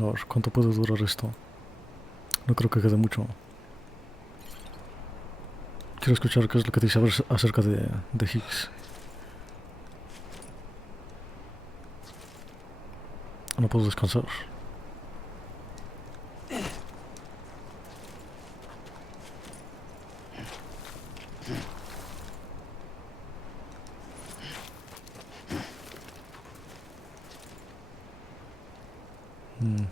A ver, ¿cuánto puede durar esto? No creo que quede mucho. Quiero escuchar qué es lo que dice acerca de Higgs. No puedo descansar. Mm.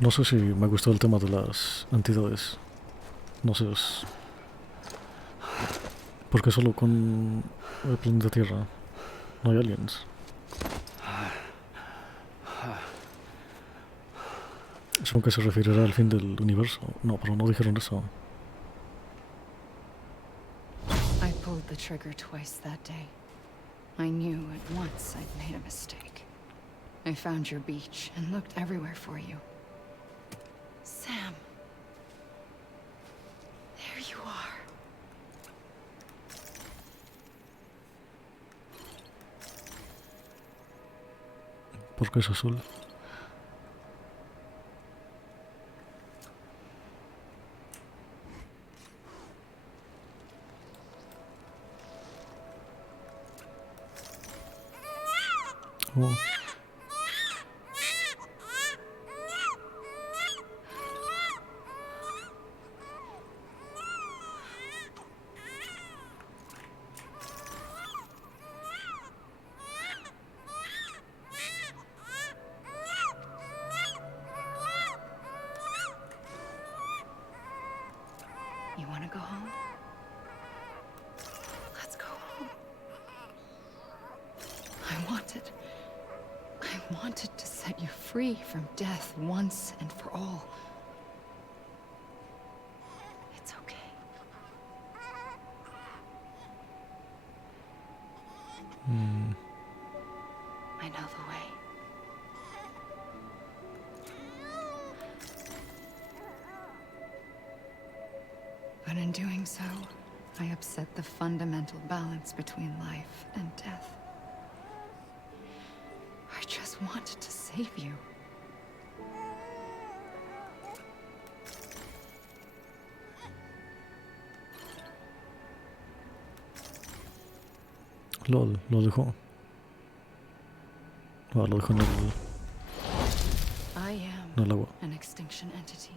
No sé si me gustó el tema de las entidades. No sé, es... Porque solo con el planeta Tierra no hay aliens. Supongo que se referirá al fin del universo. No, pero no dijeron eso. I pulled the trigger twice that day. I knew at once I'd made a mistake. I found your beach and looked everywhere for you. Sam. There you are. ¿Por qué es azul? Oh. You want to go home? Let's go home. I wanted to set you free from death once and for all. It's okay. I know the way. But in doing so, I upset the fundamental balance between life and death. I just wanted to save you. LOL, lo dejó. Ah, lo dejó I en el am agua. an extinction entity.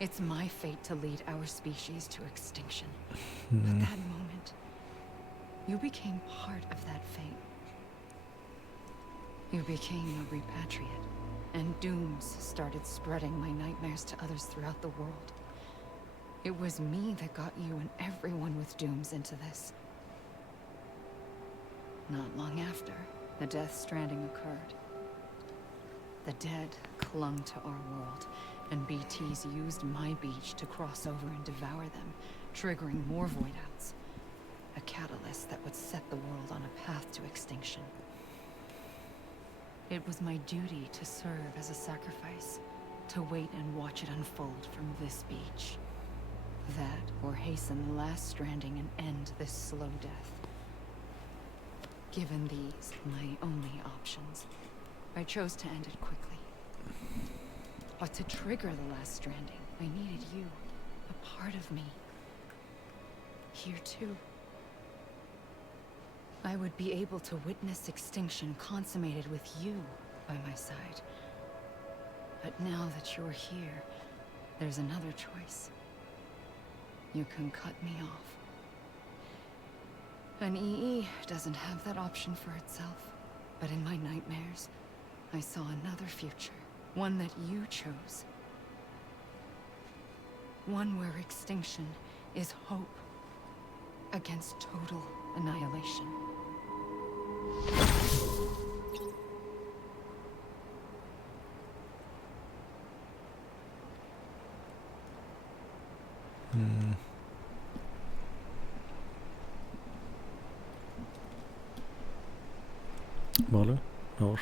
It's my fate to lead our species to extinction. At that moment, you became part of that fate. You became a repatriate, and dooms started spreading my nightmares to others throughout the world. It was me that got you and everyone with dooms into this. Not long after, the Death Stranding occurred. The dead clung to our world, and BTs used my beach to cross over and devour them, triggering more voidouts. A catalyst that would set the world on a path to extinction. It was my duty to serve as a sacrifice, to wait and watch it unfold from this beach. That, or hasten the last stranding and end this slow death. Given these, my only options, I chose to end it quickly. But to trigger the last stranding, I needed you, a part of me. Here too. I would be able to witness extinction consummated with you by my side. But now that you're here, there's another choice. You can cut me off. An EE doesn't have that option for itself. But in my nightmares, I saw another future. One that you chose. One where extinction is hope against total annihilation. Vale, a ver.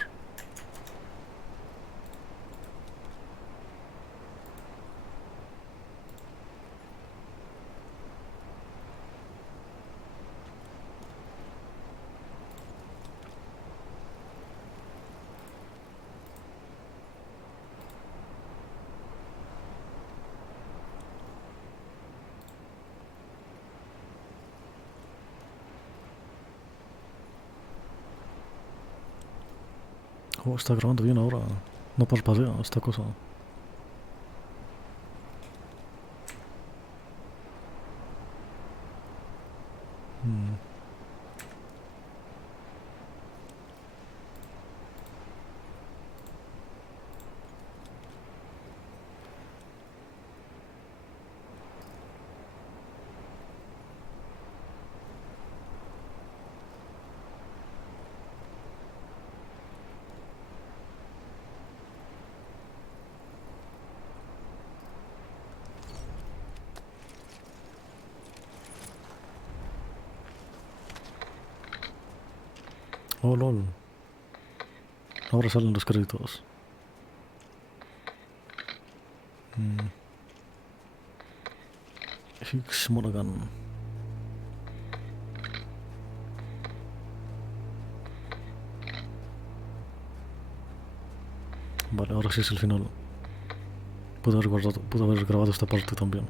Oh, está grabando bien ahora. No parpadea esta cosa. Oh, lol. Ahora salen los créditos. Higgs Monaghan. Vale, ahora sí es el final. Pude haber grabado esta parte también.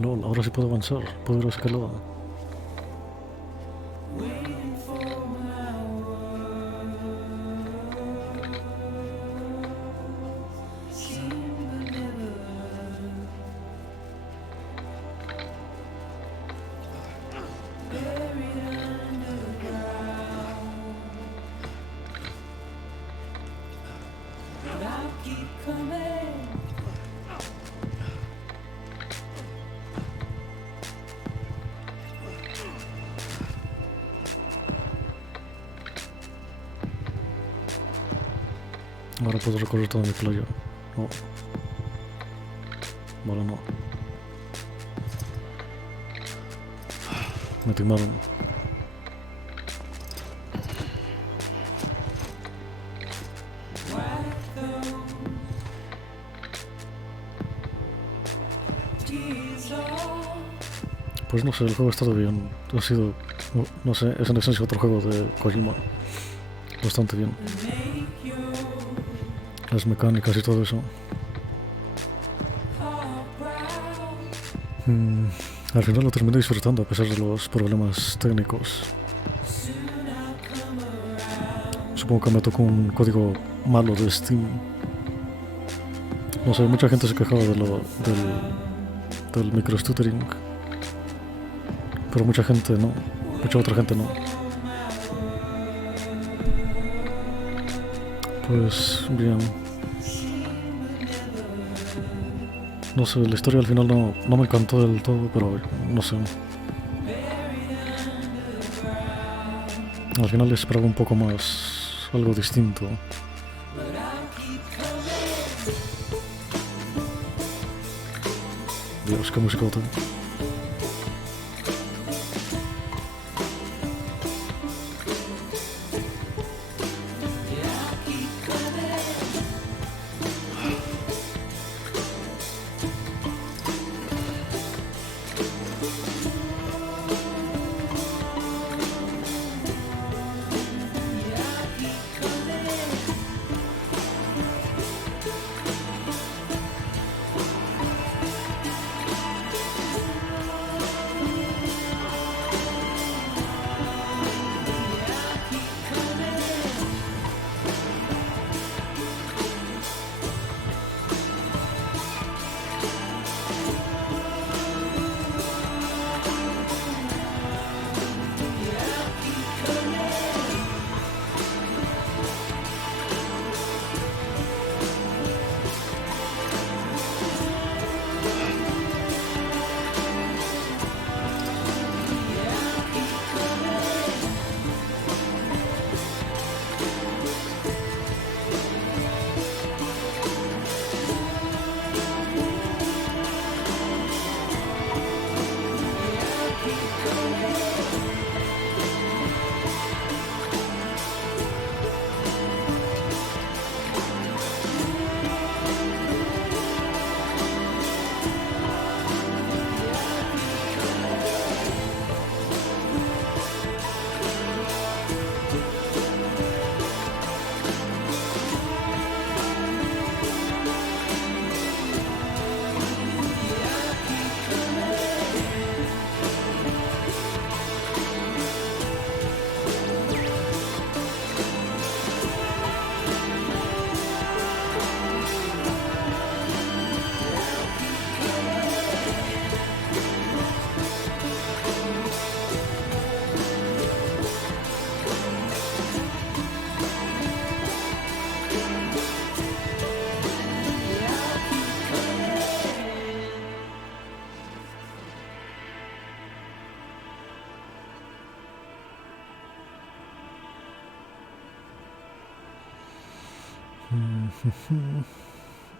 LOL, ahora sí puedo avanzar. Puedo ir a escalada. Ahora puedo recorrer toda mi playa. No. Vale, no. Me timaron. Pues no sé, el juego ha estado bien. Ha sido, no sé, es en esencia otro juego de Kojima. Bastante bien. Las mecánicas y todo eso. Al final lo terminé disfrutando a pesar de los problemas técnicos. Supongo que me tocó un código malo de Steam. No sé, mucha gente se quejaba del microstuttering. Pero mucha gente no. Mucha otra gente no. Pues bien. No sé, la historia al final no me encantó del todo, pero no sé. Al final esperaba un poco más, algo distinto. Dios, qué musicota.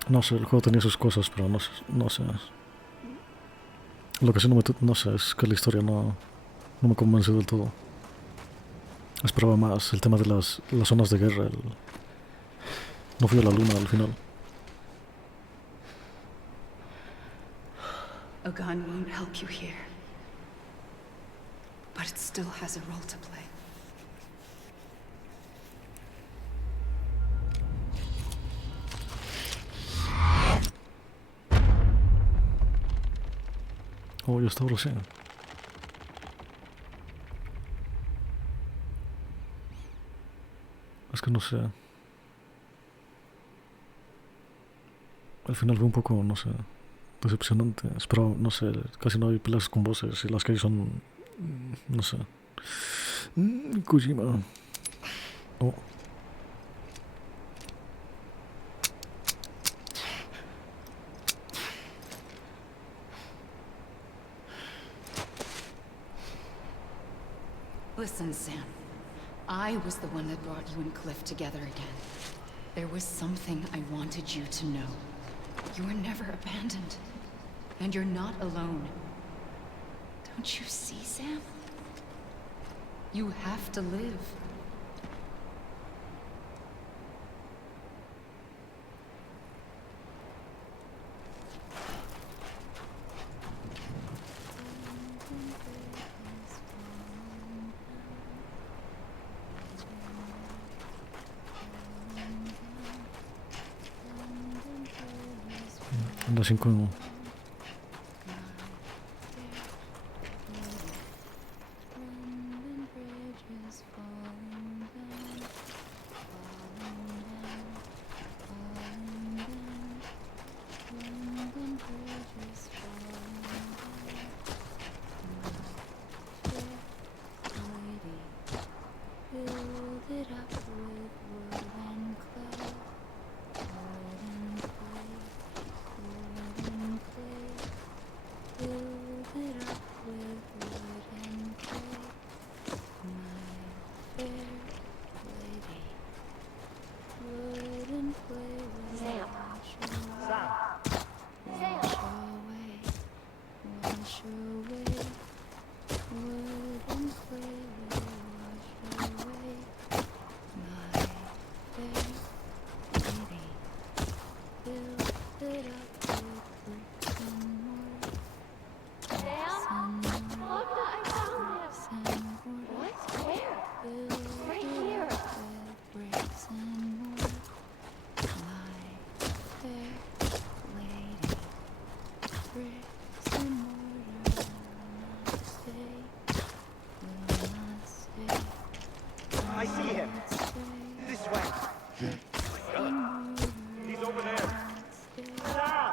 No sé, el juego tenía sus cosas, pero no sé. Lo que sí no sé es que la historia no me convence del todo. Esperaba más el tema de las zonas de guerra. No fui a la luna al final. A gun won't help you here. But it still has a role to play. Oh, ya está ahora sí. Es que no sé. Al final fue un poco, no sé, decepcionante. Esperaba, no sé, casi no hay peleas con voces y las que hay son, no sé. Kojima. Oh, Listen, Sam. I was the one that brought you and Cliff together again. There was something I wanted you to know. You were never abandoned. And you're not alone. Don't you see, Sam? You have to live. anda sin con. I see him. This way. He's over there. Sam!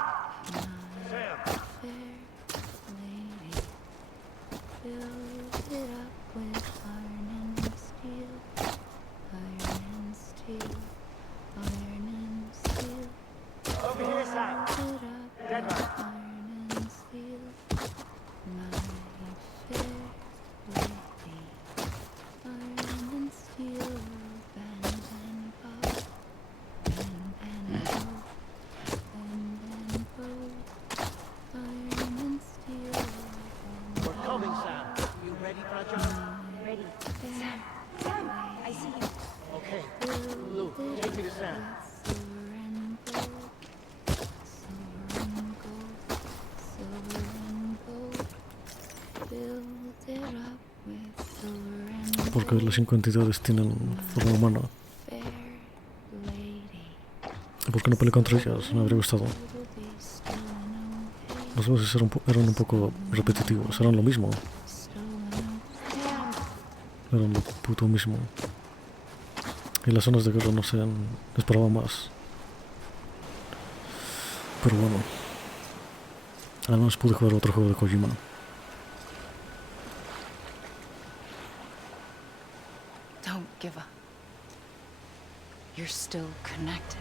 Sam! Over here, Sam. Dead man. We're coming, Sam. You ready for a job? Ready. Sam! Sam! I see you. Okay. Lou, take me to Sam. Porque las 5 entidades tienen forma humana. ¿Por qué no peleé contra ellas? Me habría gustado. Los bosses eran un poco repetitivos, eran lo mismo. Eran lo puto mismo. Y las zonas de guerra no sé, esperaba más. Pero bueno. Al menos pude jugar otro juego de Kojima. Don't give up. You're still connected.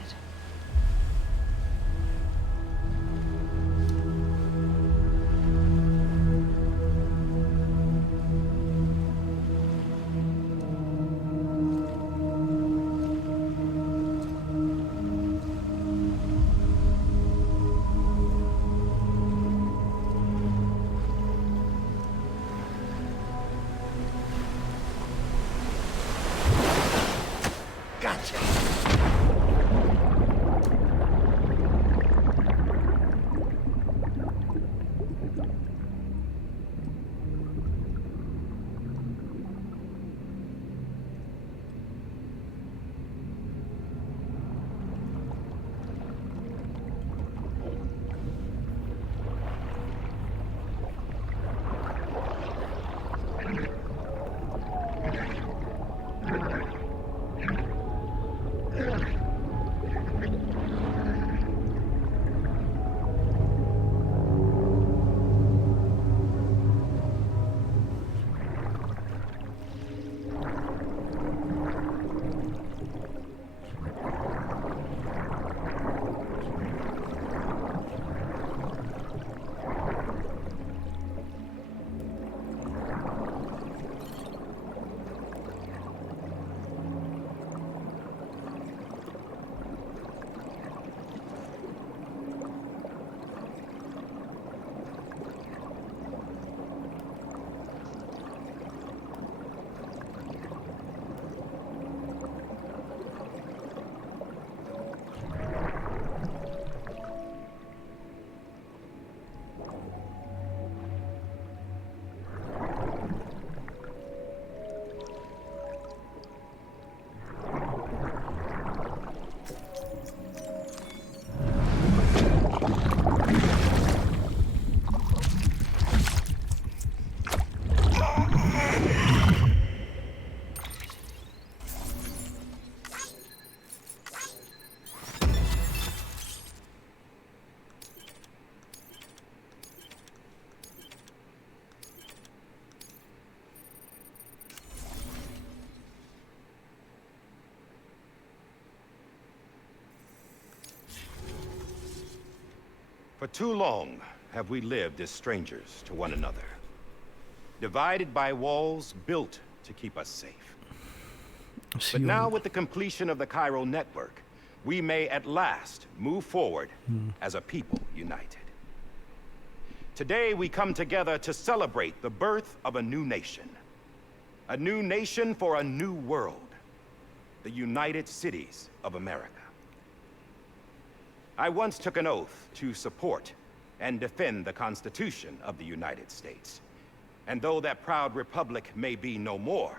For too long have we lived as strangers to one another, divided by walls built to keep us safe. But now, with the completion of the chiral network, we may at last move forward as a people united. Today, we come together to celebrate the birth of a new nation. A new nation for a new world. The United Cities of America. I once took an oath to support and defend the Constitution of the United States. And though that proud republic may be no more,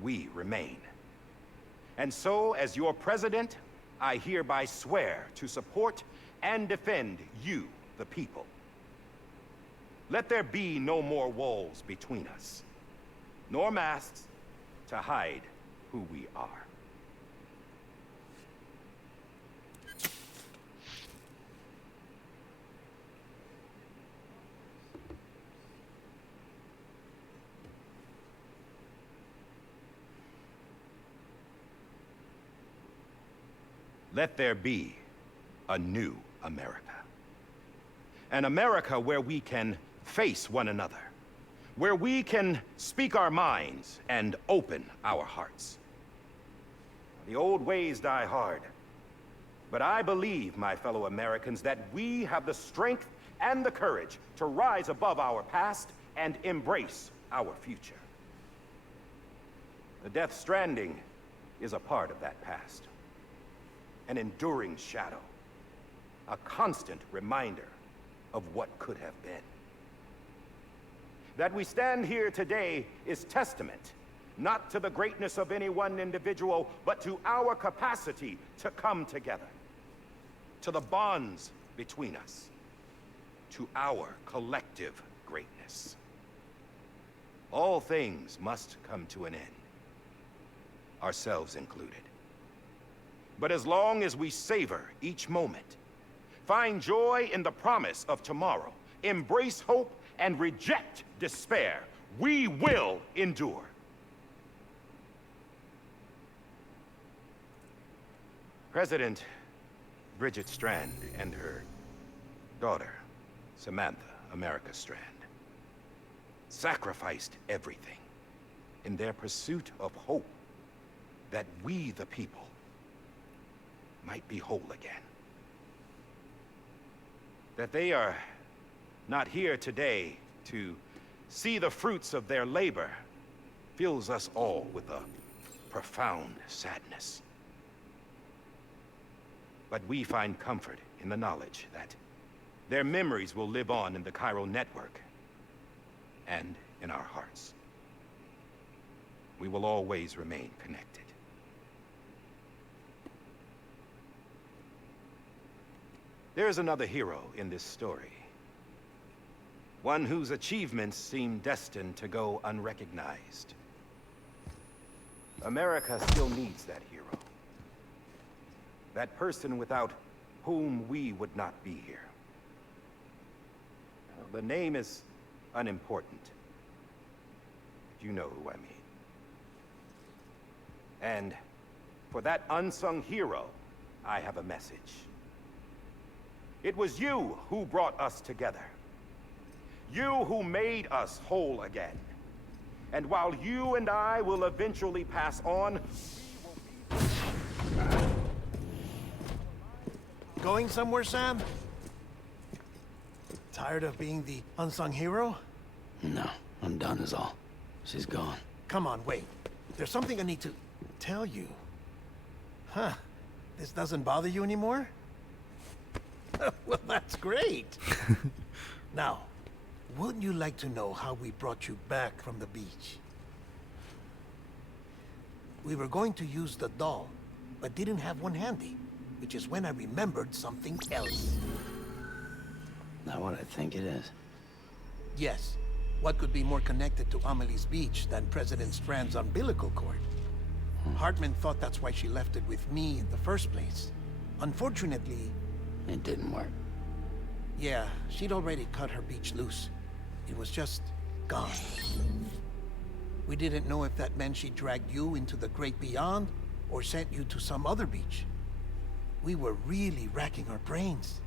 we remain. And so, as your president, I hereby swear to support and defend you, the people. Let there be no more walls between us, nor masks to hide who we are. Let there be a new America. An America where we can face one another, where we can speak our minds and open our hearts. The old ways die hard, but I believe, my fellow Americans, that we have the strength and the courage to rise above our past and embrace our future. The Death Stranding is a part of that past. An enduring shadow, a constant reminder of what could have been. That we stand here today is testament, not to the greatness of any one individual, but to our capacity to come together, to the bonds between us, to our collective greatness. All things must come to an end, ourselves included. But as long as we savor each moment, find joy in the promise of tomorrow, embrace hope, and reject despair, we will endure. President Bridget Strand and her daughter, Samantha America Strand, sacrificed everything in their pursuit of hope that we, the people, might be whole again. That they are not here today to see the fruits of their labor fills us all with a profound sadness. But we find comfort in the knowledge that their memories will live on in the chiral network and in our hearts. We will always remain connected. There is another hero in this story. One whose achievements seem destined to go unrecognized. America still needs that hero. That person without whom we would not be here. The name is unimportant. You know who I mean. And for that unsung hero, I have a message. It was you who brought us together. You who made us whole again. And while you and I will eventually pass on, Going somewhere, Sam? Tired of being the unsung hero? No, I'm done is all. She's gone. Come on, wait. There's something I need to tell you. Huh. This doesn't bother you anymore? Well, that's great. Now, wouldn't you like to know how we brought you back from the beach? We were going to use the doll, but didn't have one handy, which is when I remembered something else. Not what I think it is. Yes. What could be more connected to Amelie's beach than President Strand's umbilical cord? Hartman thought that's why she left it with me in the first place. Unfortunately... It didn't work. Yeah, she'd already cut her beach loose. It was just gone. We didn't know if that meant she dragged you into the great beyond, or sent you to some other beach. We were really racking our brains.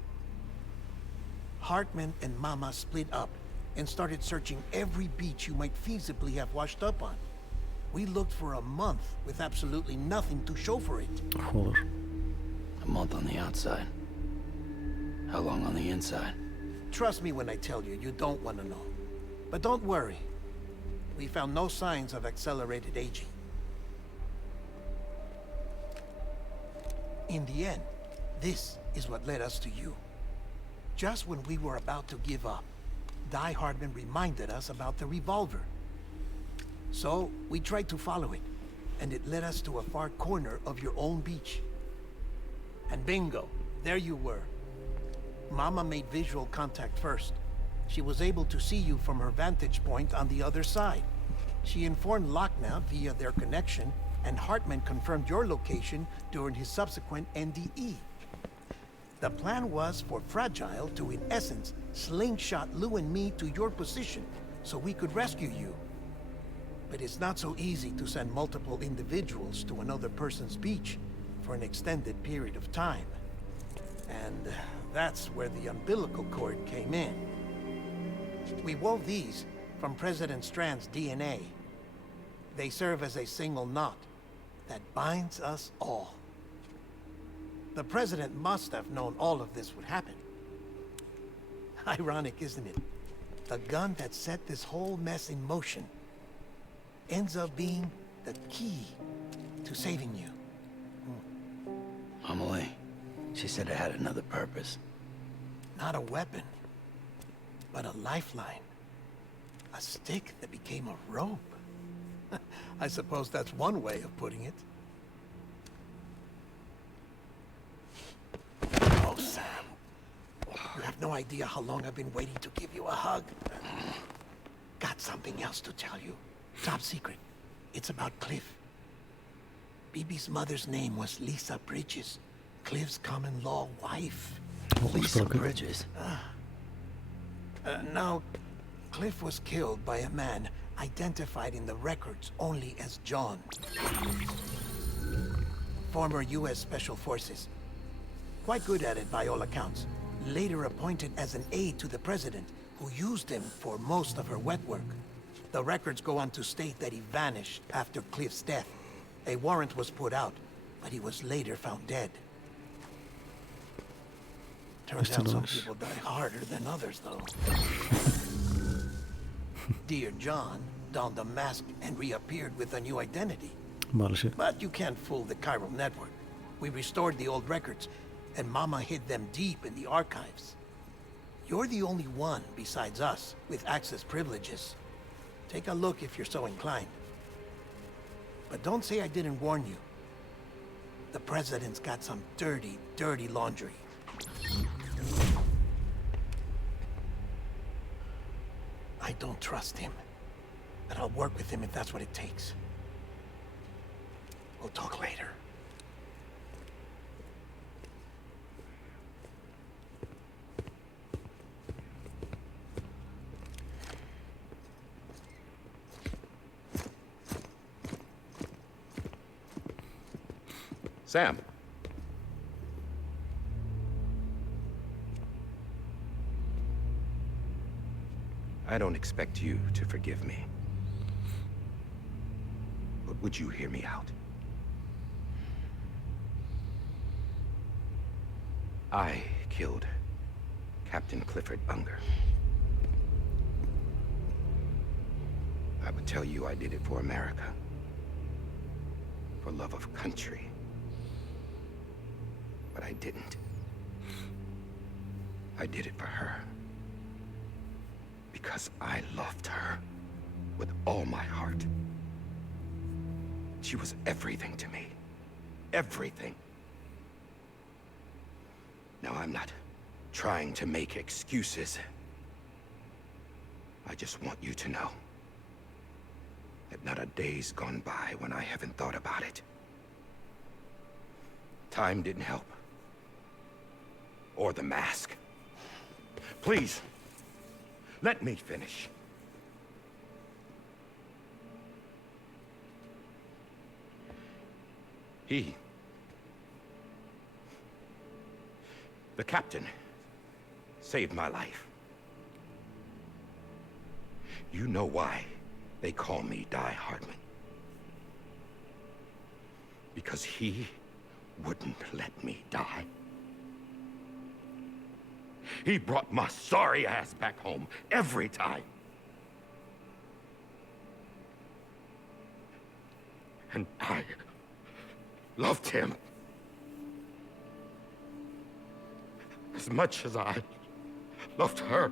Hartman and Mama split up and started searching every beach you might feasibly have washed up on. We looked for a month with absolutely nothing to show for it. Joder. A month on the outside. How long on the inside? Trust me when I tell you, you don't want to know. But don't worry. We found no signs of accelerated aging. In the end, this is what led us to you. Just when we were about to give up, Die Hardman reminded us about the revolver. So, we tried to follow it, and it led us to a far corner of your own beach. And bingo, there you were. Mama made visual contact first. She was able to see you from her vantage point on the other side. She informed Lochner via their connection, and Hartman confirmed your location during his subsequent NDE. The plan was for Fragile to, in essence, slingshot Lou and me to your position so we could rescue you. But it's not so easy to send multiple individuals to another person's beach for an extended period of time. And that's where the umbilical cord came in. We wove these from President Strand's DNA. They serve as a single knot that binds us all. The President must have known all of this would happen. Ironic, isn't it? The gun that set this whole mess in motion ends up being the key to saving you. Amelie, she said it had another purpose. Not a weapon, but a lifeline. A stick that became a rope. I suppose that's one way of putting it. Oh, Sam. You have no idea how long I've been waiting to give you a hug. Got something else to tell you. Top secret. It's about Cliff. BB's mother's name was Lisa Bridges, Cliff's common-law wife. Lisa Bridges. Now, Cliff was killed by a man identified in the records only as John. Former U.S. Special Forces. Quite good at it by all accounts. Later appointed as an aide to the president, who used him for most of her wet work. The records go on to state that he vanished after Cliff's death. A warrant was put out, but he was later found dead. Turns out some people die harder than others, though. Dear John donned a mask and reappeared with a new identity. Vale, sí. But you can't fool the chiral network. We restored the old records, and Mama hid them deep in the archives. You're the only one, besides us, with access privileges. Take a look if you're so inclined. But don't say I didn't warn you. The President's got some dirty, dirty laundry. I don't trust him, but I'll work with him if that's what it takes. We'll talk later. Sam. I don't expect you to forgive me. But would you hear me out? I killed Captain Clifford Unger. I would tell you I did it for America. For love of country. But I didn't. I did it for her. Because I loved her with all my heart. She was everything to me. Everything. Now, I'm not trying to make excuses. I just want you to know that not a day's gone by when I haven't thought about it. Time didn't help. Or the mask. Please, let me finish. The captain saved my life. You know why they call me Die Hardman? Because he wouldn't let me die. He brought my sorry ass back home every time. And I loved him as much as I loved her.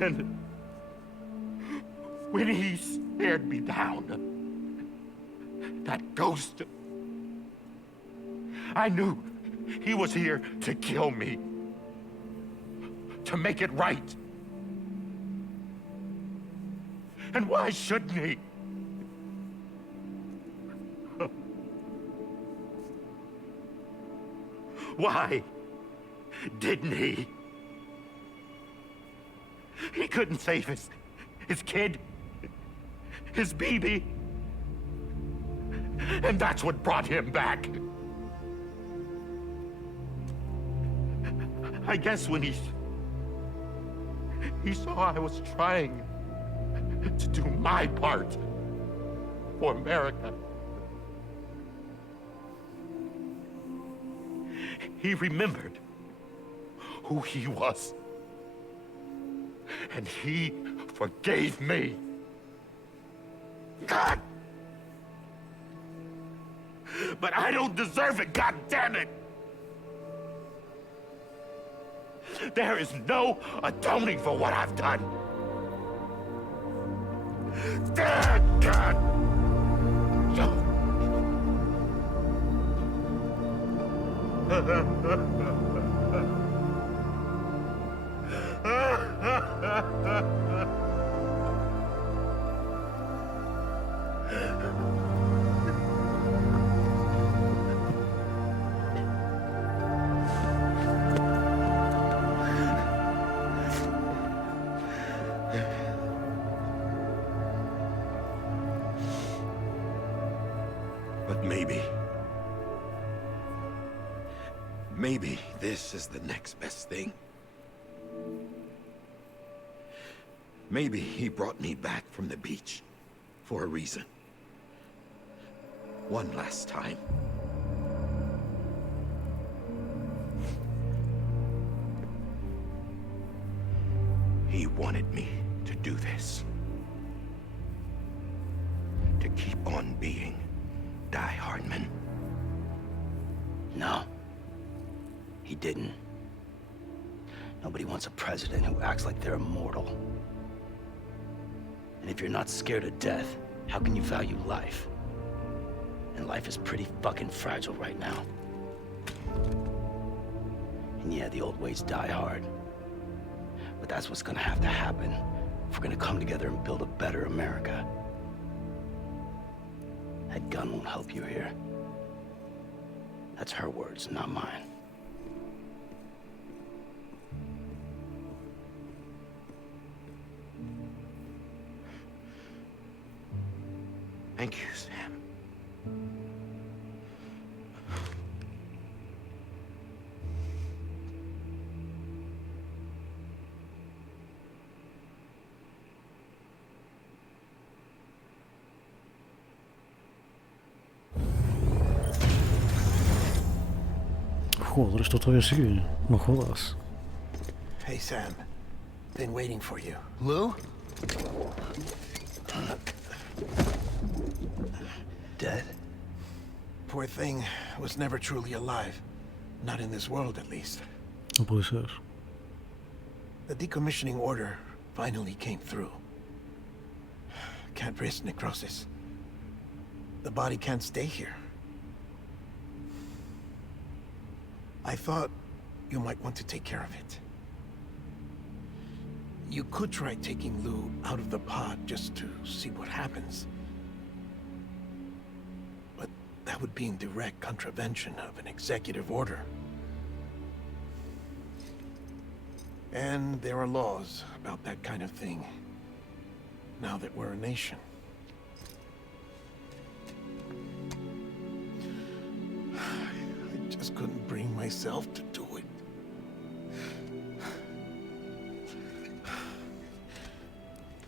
And when he stared me down, that ghost, I knew he was here to kill me, to make it right. And why shouldn't he? Why didn't he? He couldn't save his kid, his baby. And that's what brought him back. I guess when he saw I was trying to do my part for America, he remembered who he was. And he forgave me. God! But I don't deserve it, God damn it! There is no atoning for what I've done. God! But maybe this is the next best thing. Maybe he brought me back from the beach for a reason. One last time. He wanted me to do this. To keep on being Die Hardman. No. He didn't. Nobody wants a president who acts like they're immortal. And if you're not scared of death, how can you value life? And life is pretty fucking fragile right now. And yeah, the old ways die hard. But that's what's gonna have to happen if we're gonna come together and build a better America. That gun won't help you here. That's her words, not mine. Thank you, Sam. Joder, esto todavía sigue. No jodas. Hey, Sam. Been waiting for you. Lou? Dead? Poor thing was never truly alive. Not in this world, at least. No puede ser. The decommissioning order finally came through. Can't risk necrosis. The body can't stay here. I thought you might want to take care of it. You could try taking Lou out of the pod just to see what happens. But that would be in direct contravention of an executive order. And there are laws about that kind of thing, now that we're a nation. just couldn't bring myself to do it.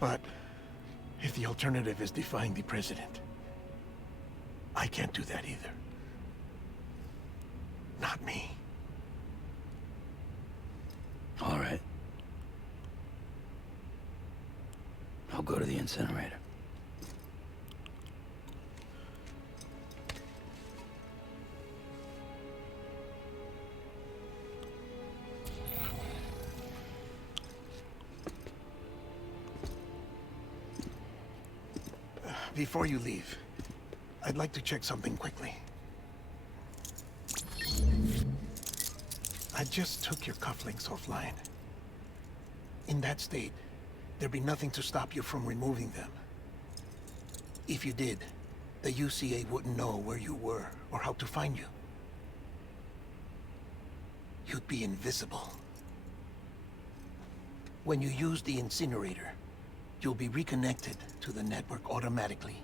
But if the alternative is defying the president, I can't do that either. Not me. All right. I'll go to the incinerator. Before you leave, I'd like to check something quickly. I just took your cufflinks offline. In that state, there'd be nothing to stop you from removing them. If you did, the UCA wouldn't know where you were or how to find you. You'd be invisible. When you use the incinerator, you'll be reconnected to the network automatically.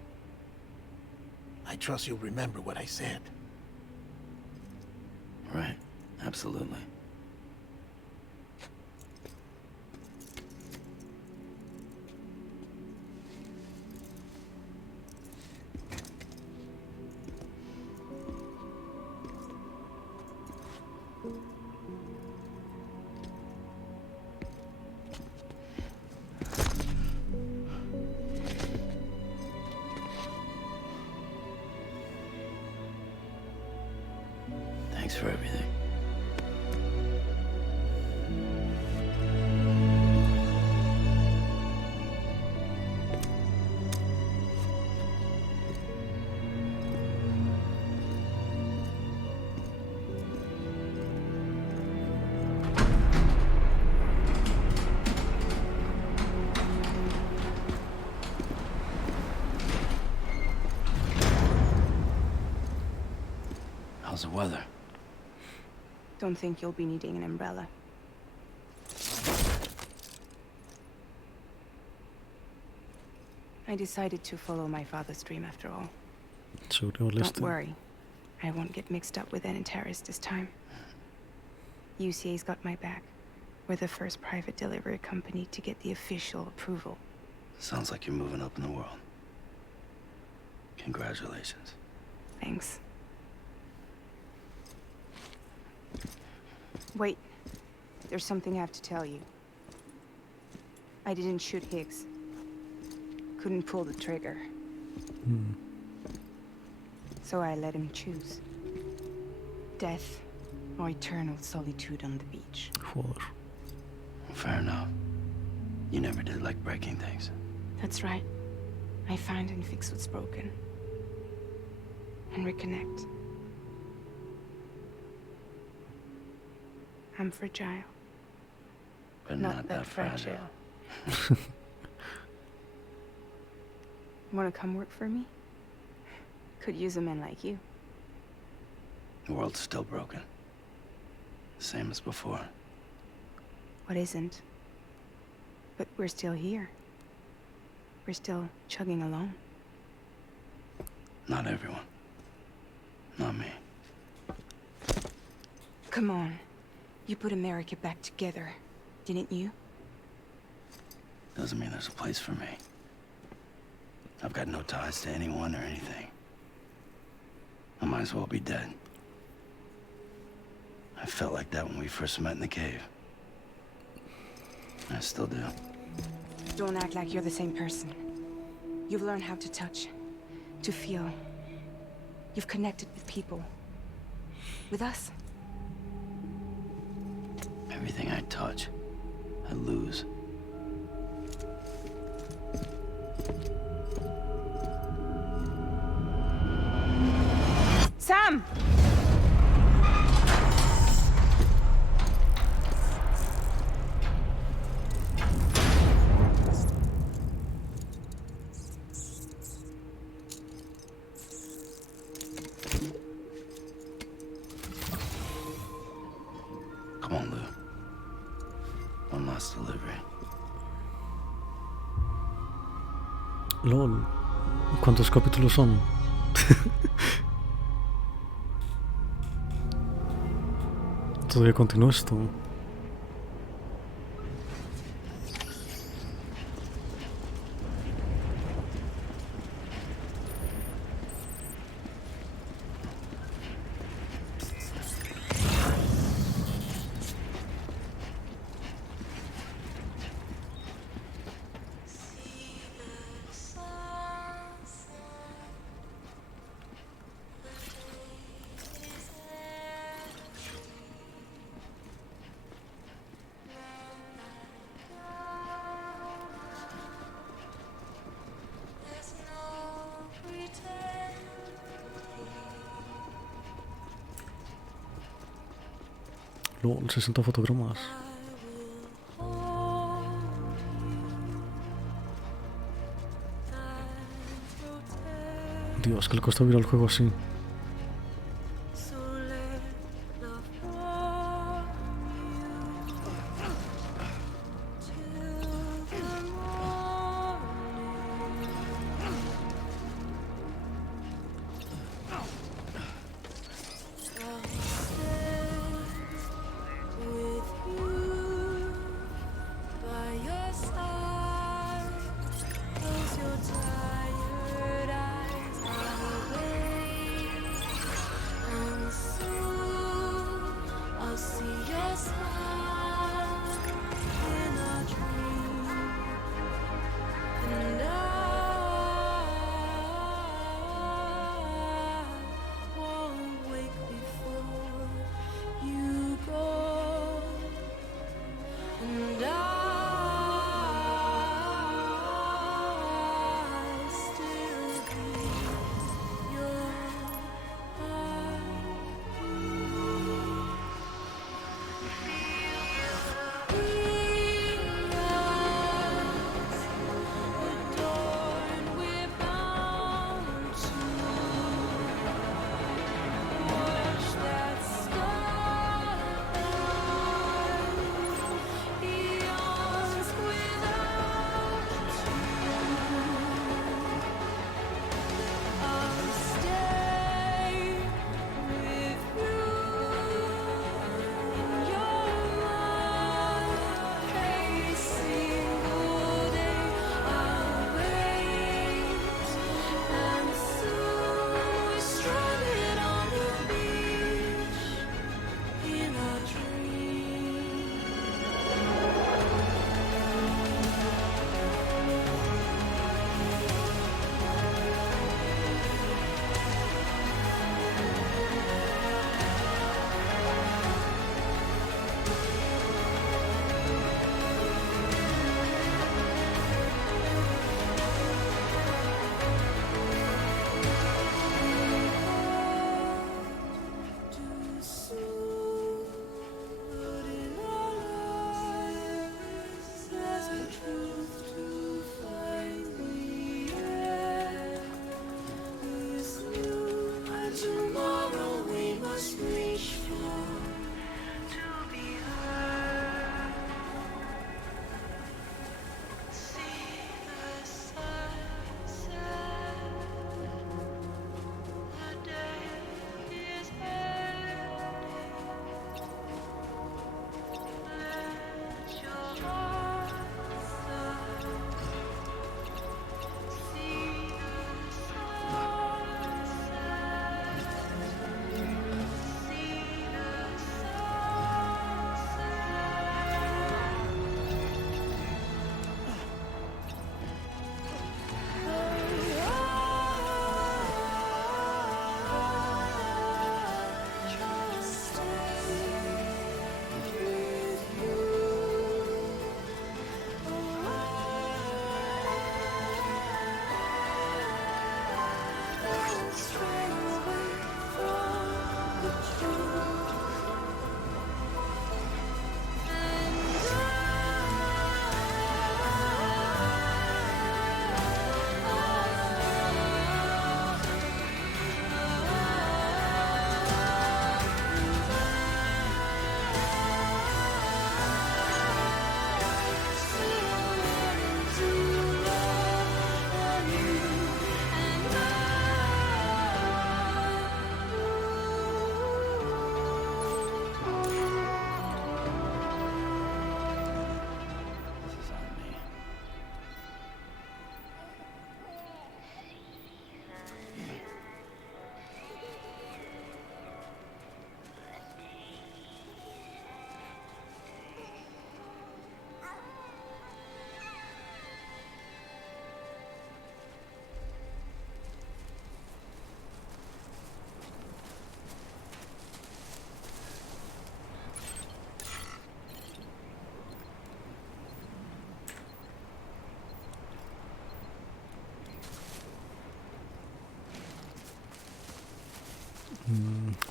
I trust you'll remember what I said. Right. Absolutely. Thanks for everything. How's the weather? Don't think you'll be needing an umbrella. I decided to follow my father's dream after all. So you're Don't listening. worry. I won't get mixed up with any terrorists this time. UCA's got my back. We're the first private delivery company to get the official approval. Sounds like you're moving up in the world. Congratulations. Thanks. Wait. There's something I have to tell you. I didn't shoot Higgs. Couldn't pull the trigger. Hmm. So I let him choose. Death or eternal solitude on the beach. Joder. Fair enough. You never did like breaking things. That's right. I find and fix what's broken. And reconnect. I'm fragile. But not that fragile. Wanna come work for me? Could use a man like you. The world's still broken. Same as before. What isn't? But we're still here. We're still chugging along. Not everyone. Not me. Come on. You put America back together, didn't you? Doesn't mean there's a place for me. I've got no ties to anyone or anything. I might as well be dead. I felt like that when we first met in the cave. I still do. Don't act like you're the same person. You've learned how to touch, to feel. You've connected with people. With us. Everything I touch, I lose. Sam! Come on, Lou. One last delivery. LOL. ¿Cuántos capítulos son? Todavía continúa esto. LOL, 60 fotogramas. Dios, que le costó ver el juego así.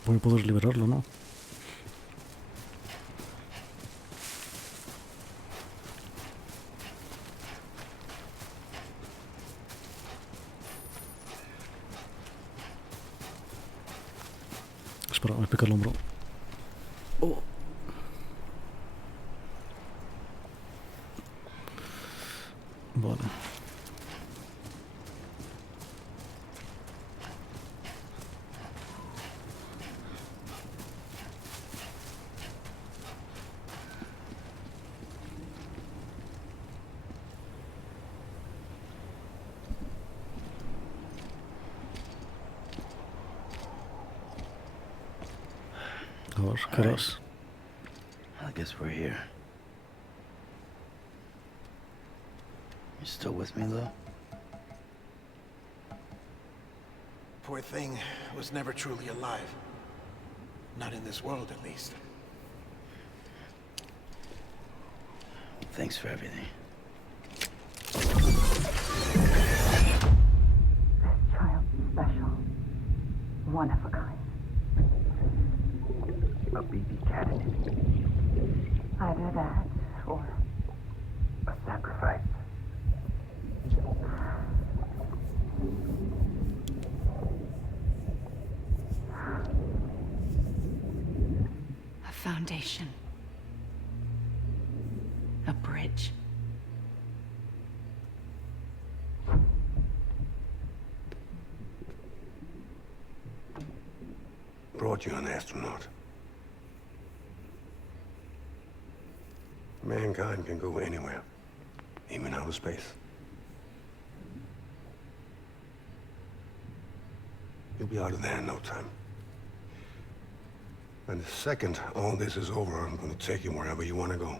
Voy a poder liberarlo, ¿no? Espera, me pica el hombro. Oh. Vale. A ver, ¿qué harás? I guess we're here. You still with me, Lou? Poor thing was never truly alive. Not in this world, at least. Thanks for everything. Child special. One of a kind. A BB candidate. Either that, or A sacrifice. a foundation. A bridge. Brought you an astronaut. Mankind can go anywhere, even outer space. You'll be out of there in no time. And the second all this is over, I'm gonna take you wherever you want to go.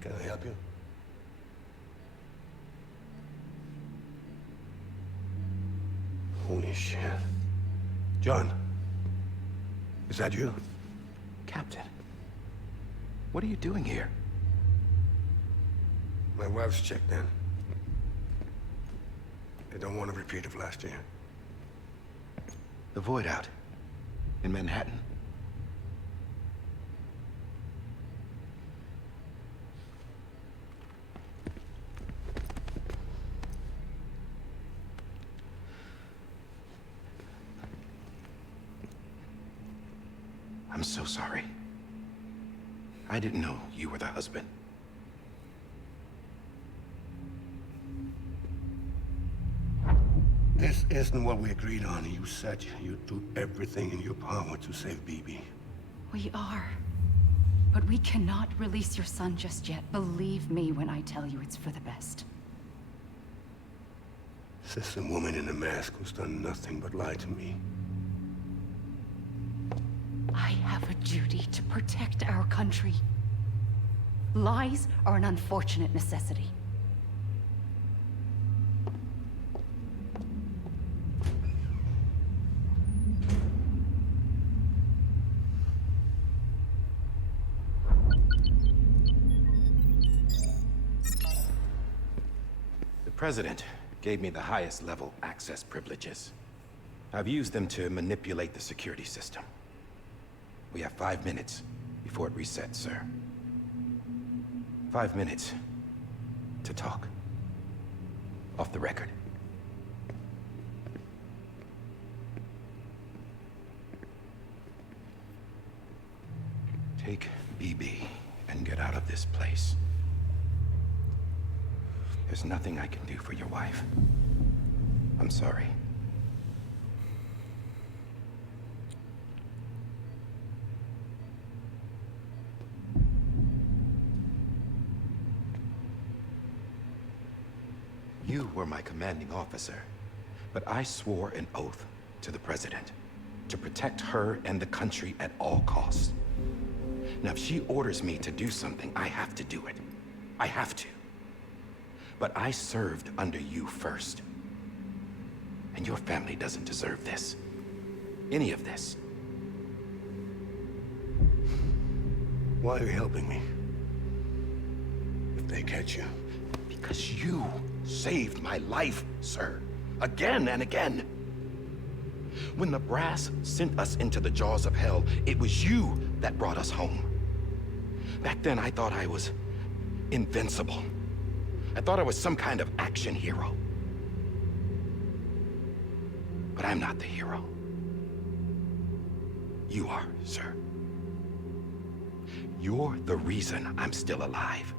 Can I help you? Holy shit. John, is that you? Captain, what are you doing here? My wife's checked in. They don't want a repeat of last year. The Void out. In Manhattan. I'm so sorry. I didn't know you were the husband. This isn't what we agreed on. You said you'd do everything in your power to save BB. We are. But we cannot release your son just yet. Believe me when I tell you it's for the best. This is a woman in a mask who's done nothing but lie to me. I have a duty to protect our country. Lies are an unfortunate necessity. The President gave me the highest level access privileges. I've used them to manipulate the security system. We have 5 minutes before it resets, sir. 5 minutes to talk. Off the record. Take BB and get out of this place. There's nothing I can do for your wife. I'm sorry. You were my commanding officer, but I swore an oath to the President to protect her and the country at all costs. Now, if she orders me to do something, I have to do it. I have to. But I served under you first. And your family doesn't deserve this. Any of this. Why are you helping me? If they catch you. Because you saved my life, sir. Again and again. When the brass sent us into the jaws of hell, it was you that brought us home. Back then, I thought I was invincible. I thought I was some kind of action hero. But I'm not the hero. You are, sir. You're the reason I'm still alive.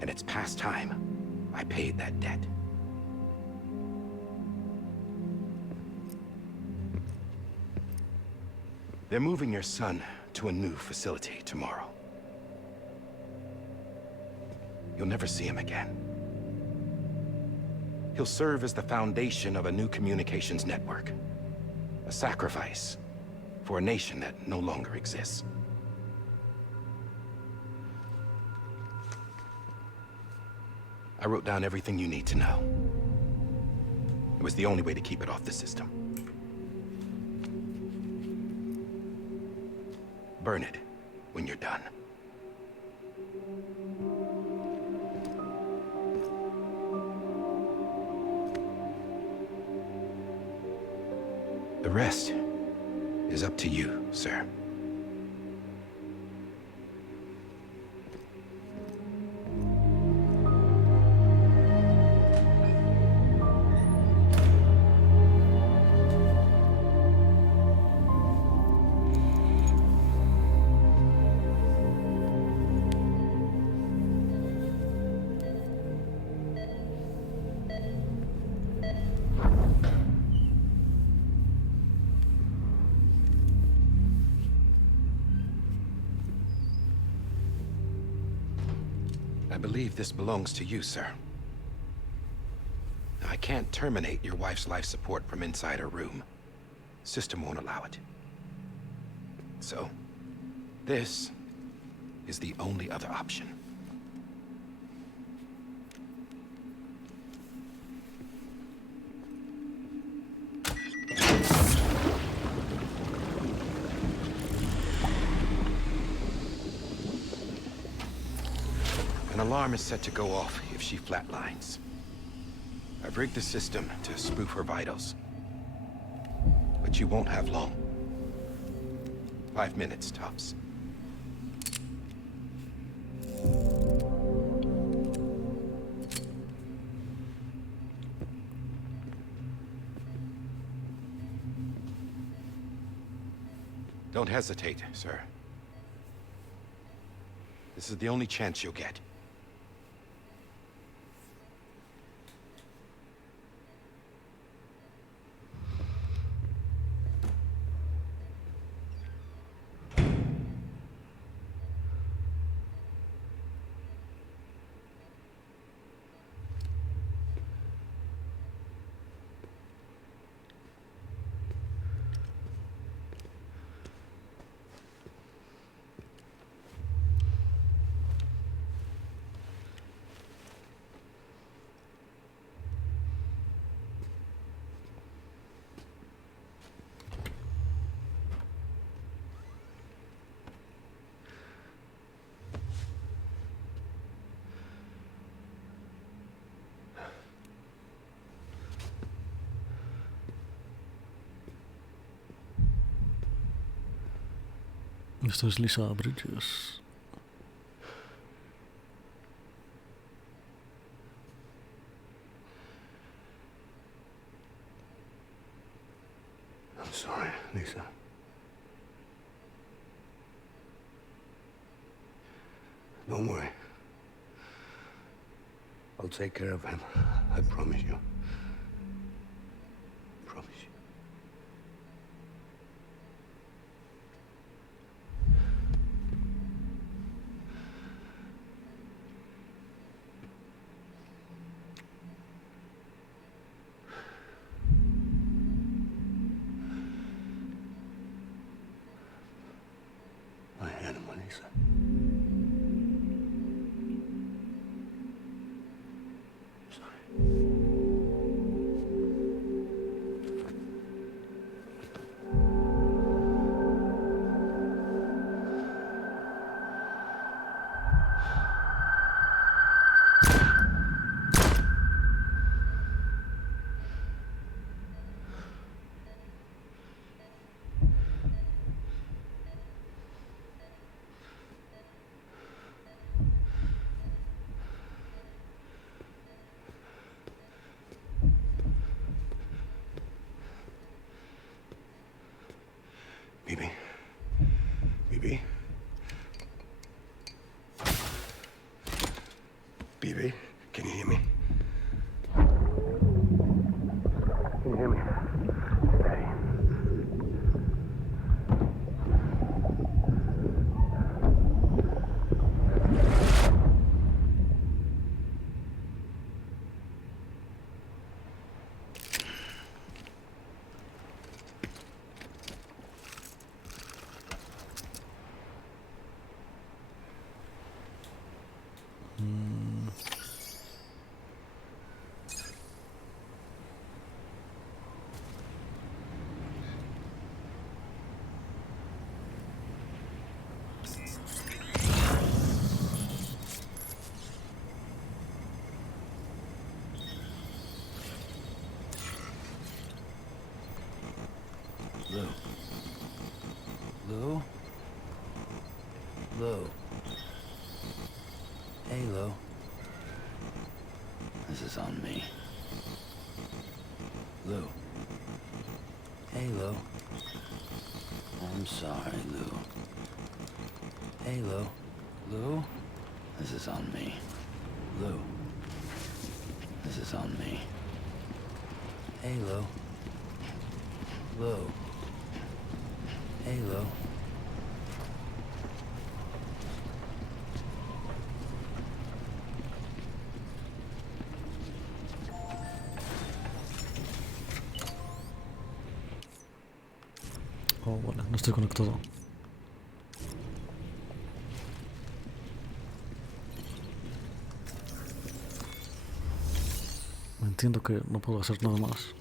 And it's past time I paid that debt. They're moving your son to a new facility tomorrow. You'll never see him again. He'll serve as the foundation of a new communications network. A sacrifice for a nation that no longer exists. I wrote down everything you need to know. It was the only way to keep it off the system. Burn it when you're done. The rest is up to you, sir. I believe this belongs to you, sir. I can't terminate your wife's life support from inside her room. System won't allow it. So, this is the only other option. An alarm is set to go off if she flatlines. I've rigged the system to spoof her vitals. But you won't have long. 5 minutes, tops. Don't hesitate, sir. This is the only chance you'll get. Esto es Lisa Bridges. I'm sorry, Lisa. Don't worry. I'll take care of him. I promise you. Promise you. I had him, Lisa. Lou. Lou? Lou. Hey, Lou. This is on me. Lou. Hey, Lou. I'm sorry, Lou. Hey, Lou. Lou? This is on me. Lou. This is on me. Hey, Lou. Lou. Hey, Lou. Oh, vale, no estoy conectado. Entiendo que no puedo hacer nada más.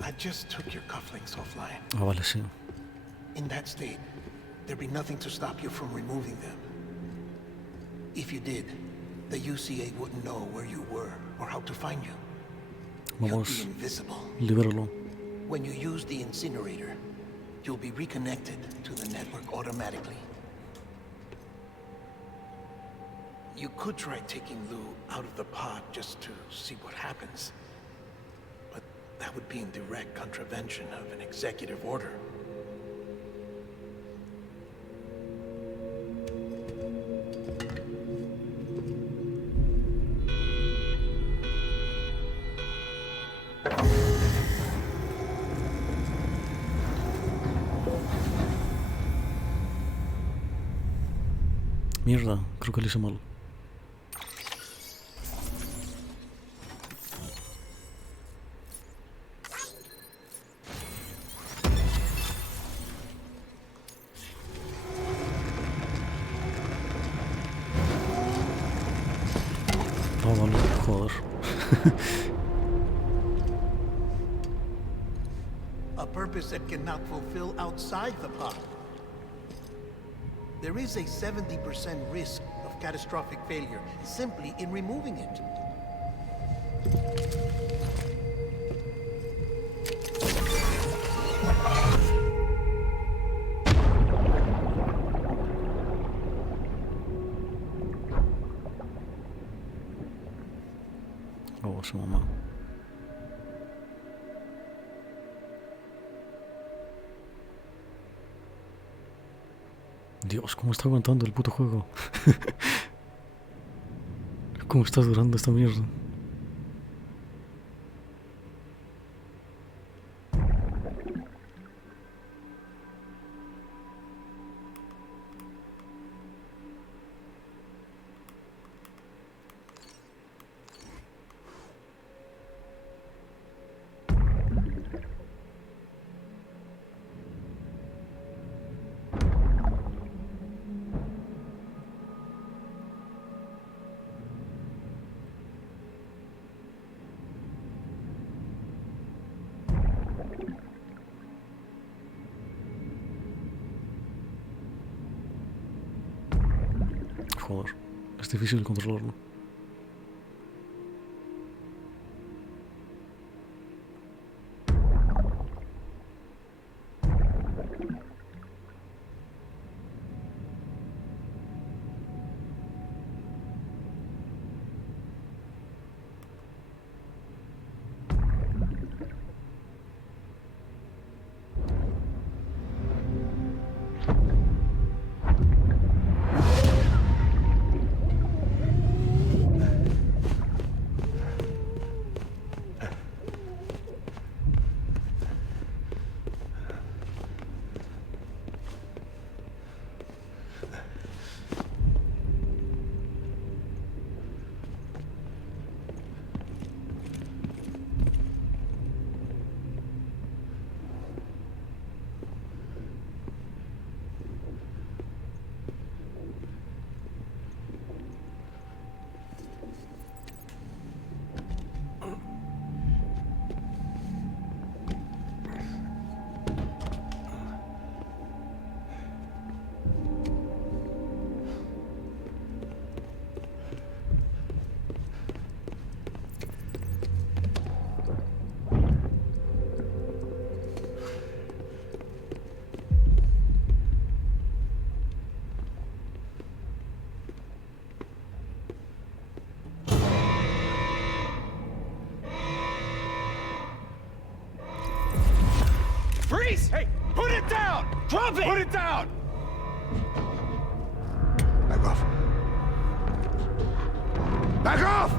I just took your cufflinks offline. Ah, vale, sí. In that state, there'd be nothing to stop you from removing them. If you did, the UCA wouldn't know where you were or how to find you. You'd Vamos, be invisible. libéralo. When you use the incinerator, you'll be reconnected to the network automatically. You could try taking Lou out of the pod just to see what happens. But that would be in direct contravention of an executive order. Mierda, creo que lo hice mal. Ah, vale, joder. A purpose that cannot fulfill outside the pod. There is a 70% risk of catastrophic failure simply in removing it. Oh, su mamá. Dios, cómo está aguantando el puto juego. Cómo está durando esta mierda. Joder, es difícil controlarlo. Drop it! Put it down! Back off. Back off!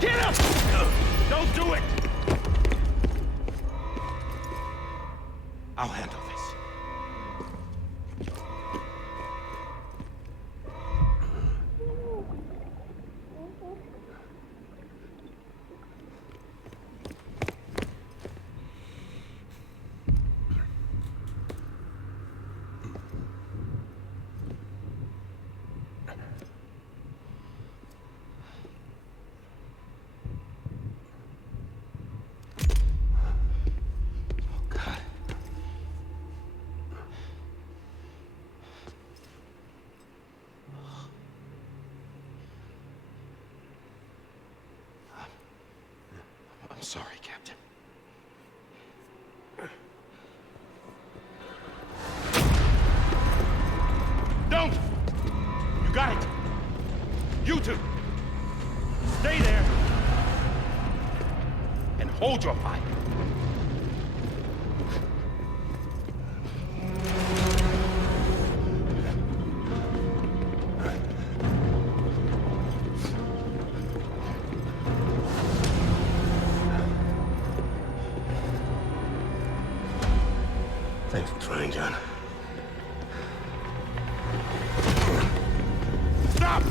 Get him! Don't do it! I'll handle this. I'm sorry, Captain. Don't! You got it! You two! Stay there! And hold your fire! Thanks for trying, John. Stop!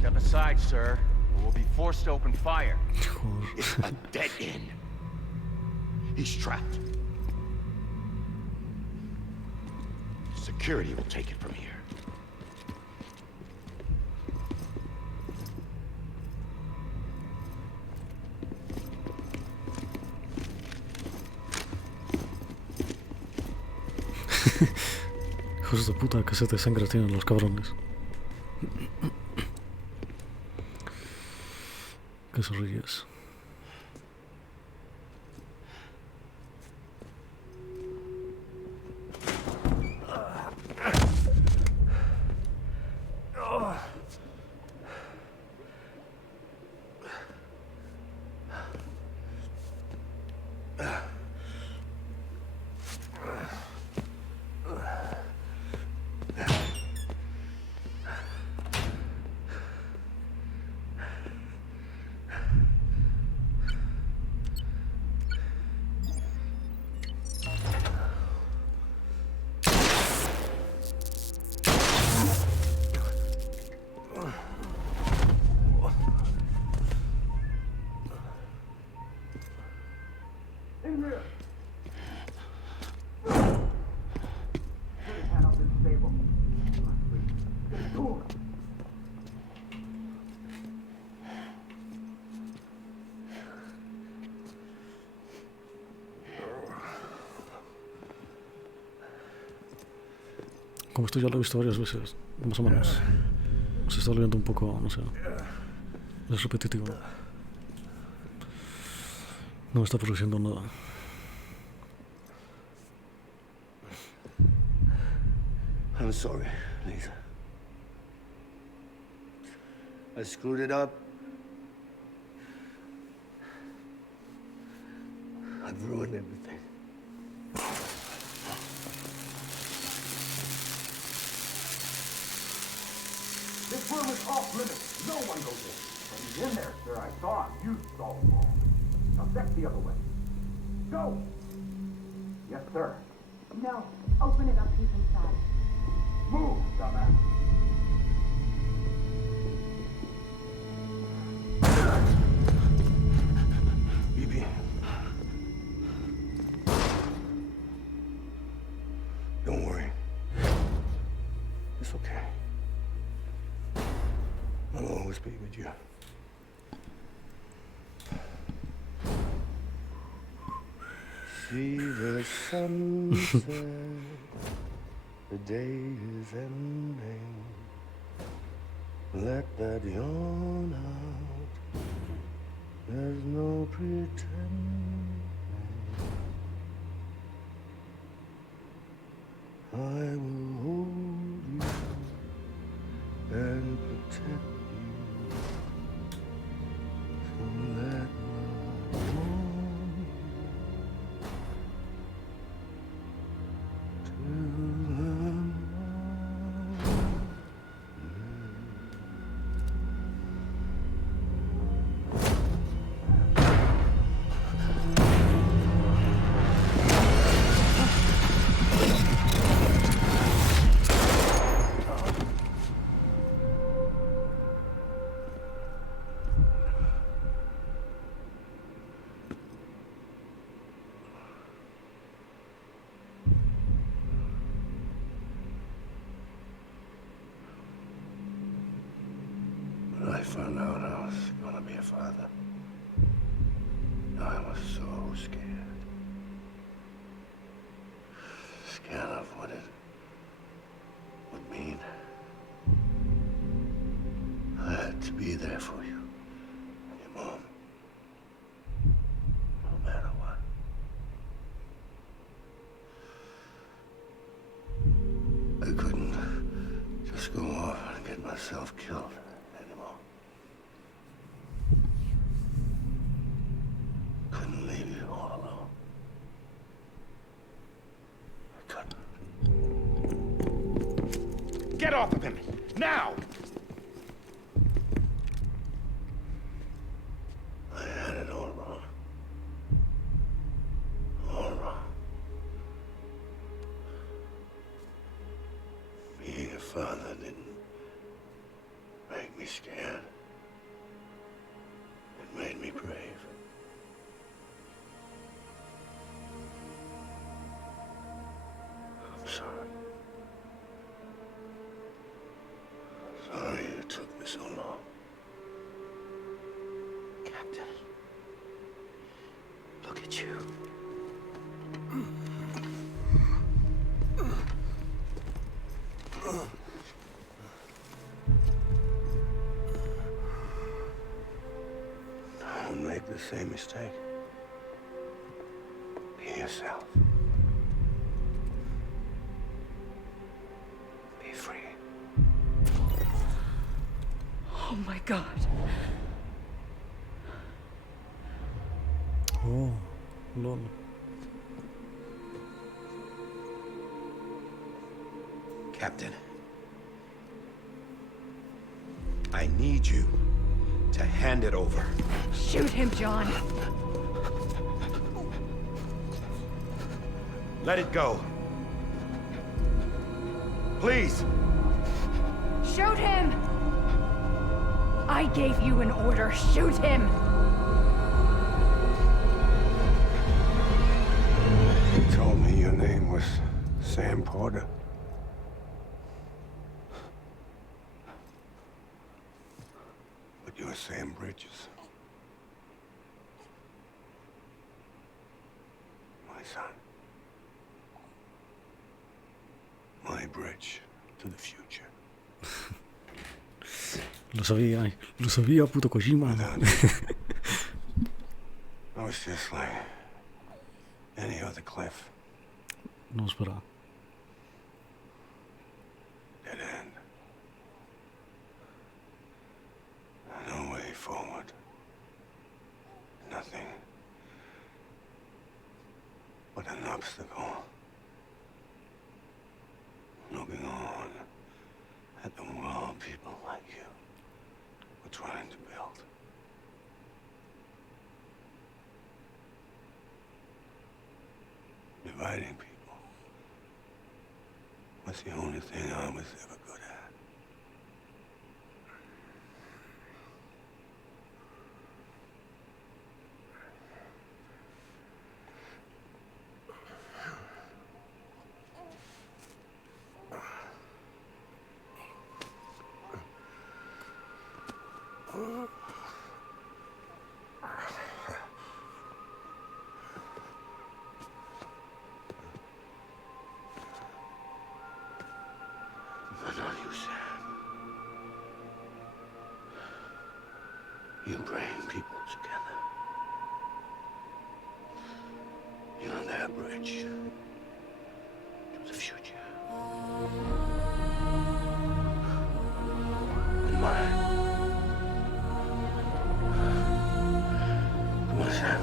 Step aside, sir, or we'll be forced to open fire. It's a dead end. He's trapped. Security will take it from here. Hijos de puta, que sed de sangre tienen los cabrones. Qué zorrillas. Como esto ya lo he visto varias veces, más o menos. Se está volviendo un poco, no sé, es repetitivo. No me está produciendo nada. I'm sorry, Lisa. I screwed it up. I've ruined everything. This room is off limits. No one goes in. But he's in there, sir. I saw him. You saw him all. Now check the other way. Go! Yes, sir. No. Open it up. He's inside. Move, dumbass. BB. Don't worry. It's okay. I'll always be with you. See the sunset. The day is ending. Let that yawn out. There's no pretending. I will hold you and protect you. So let my warm When I found out I was gonna be a father, I was so scared. Scared of what it would mean. I had to be there for you, your mom, no matter what. I couldn't just go off and get myself killed anymore. Couldn't leave you all alone. I couldn't. Get off of him! Now! I had it all wrong. All wrong. Being a father didn't make me scared. It made me brave. I'm sorry. Sorry it took me so long. Captain, look at you. Don't make the same mistake. Be yourself. Be free. Oh my god. Oh, lol. Captain, I need you to hand it over. Shoot him, John. Let it go. Please. Shoot him! I gave you an order. Shoot him! You told me your name was Sam Porter. But you're Sam Bridges. My son. My bridge to the future. Lo sabía, puto Kojima. Without I was just like any other Cliff. No esperaba. Dead end. No way forward. Nothing but an obstacle. Looking on at the world people like you were trying to build. Dividing people was the only thing I was ever good at. But not you, Sam. You bring people together. You're their bridge to the future. And mine. Come on, Sam.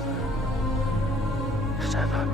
Stand up.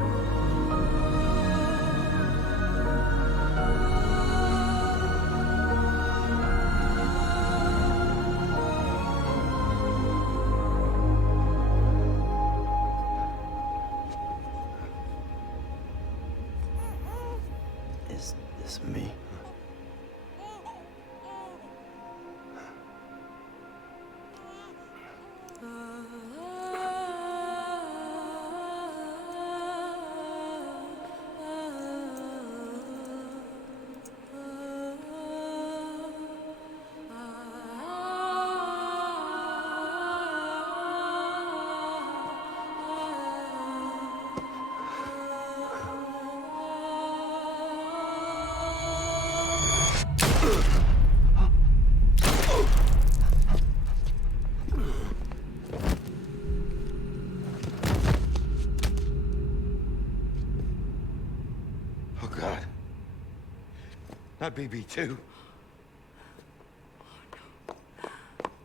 Not BB2.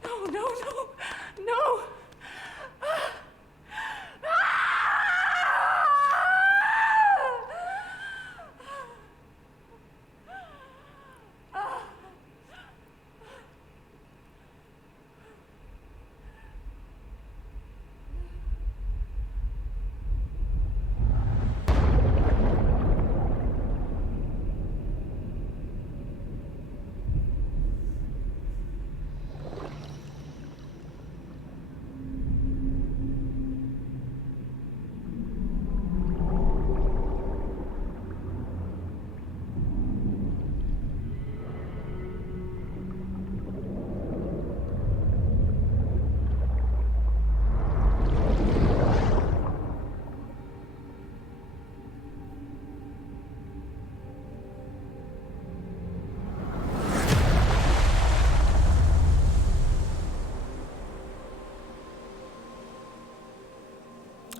No, no, no, no!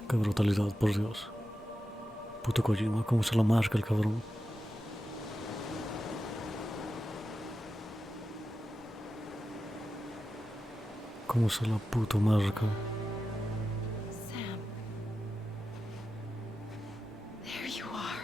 Qué brutalidad, por Dios. Puto Kojima, cómo se la marca el cabrón. Cómo se la puto marca. Sam. There you are.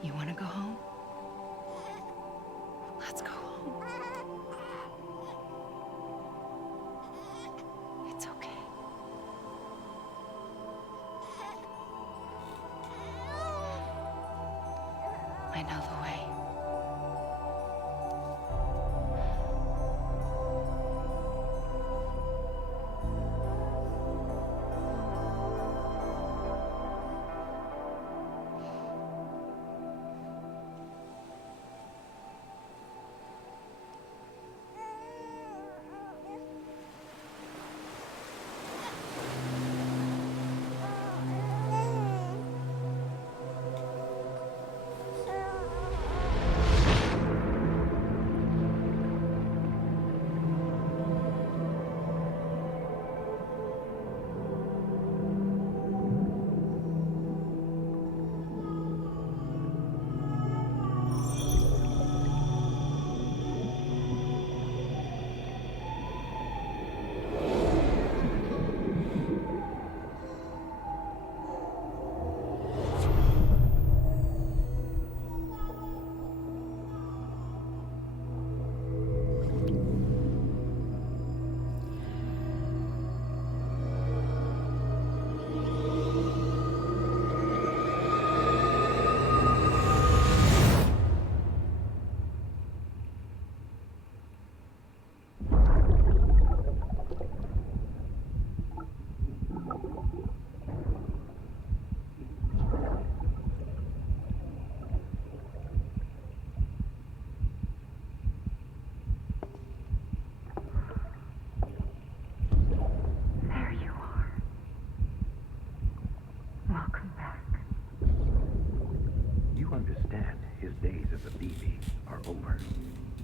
You want to go home? Let's go home. It's okay. I know the way.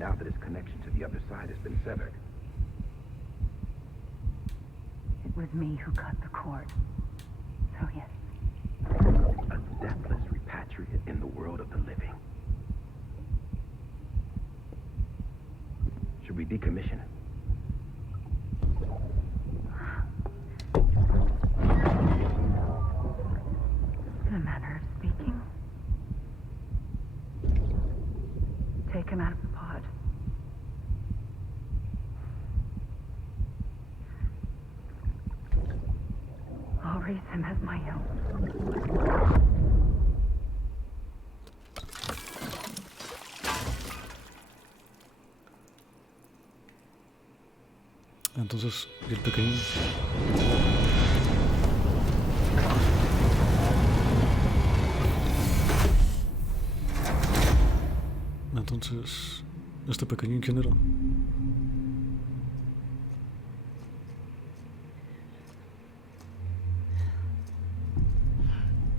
now that his connection to the other side has been severed. It was me who cut the cord. So yes. A deathless repatriate in the world of the living. Should we decommission it? my own. Entonces, y el pequeñín. Entonces, ¿este pequeñín quién era?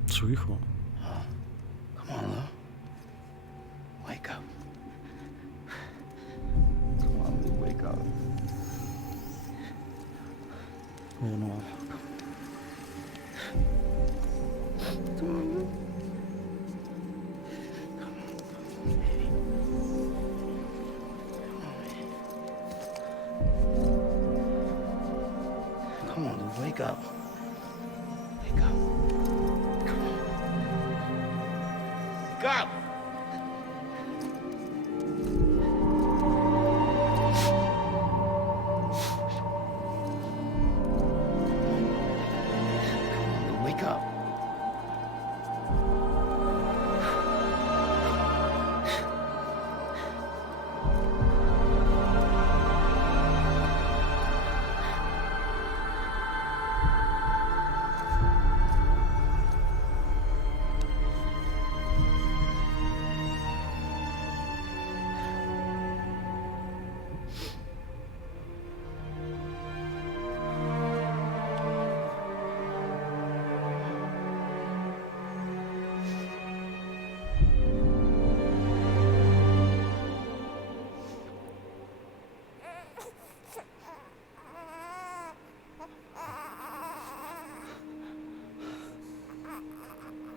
Su hijo. Come on, Lou. Wake up. Come on, Lou, wake up. Oh no. Come on, Lou. Come on, Lou, wake up. Wake up. Come on. Wake up! Come on, Lou, wake up.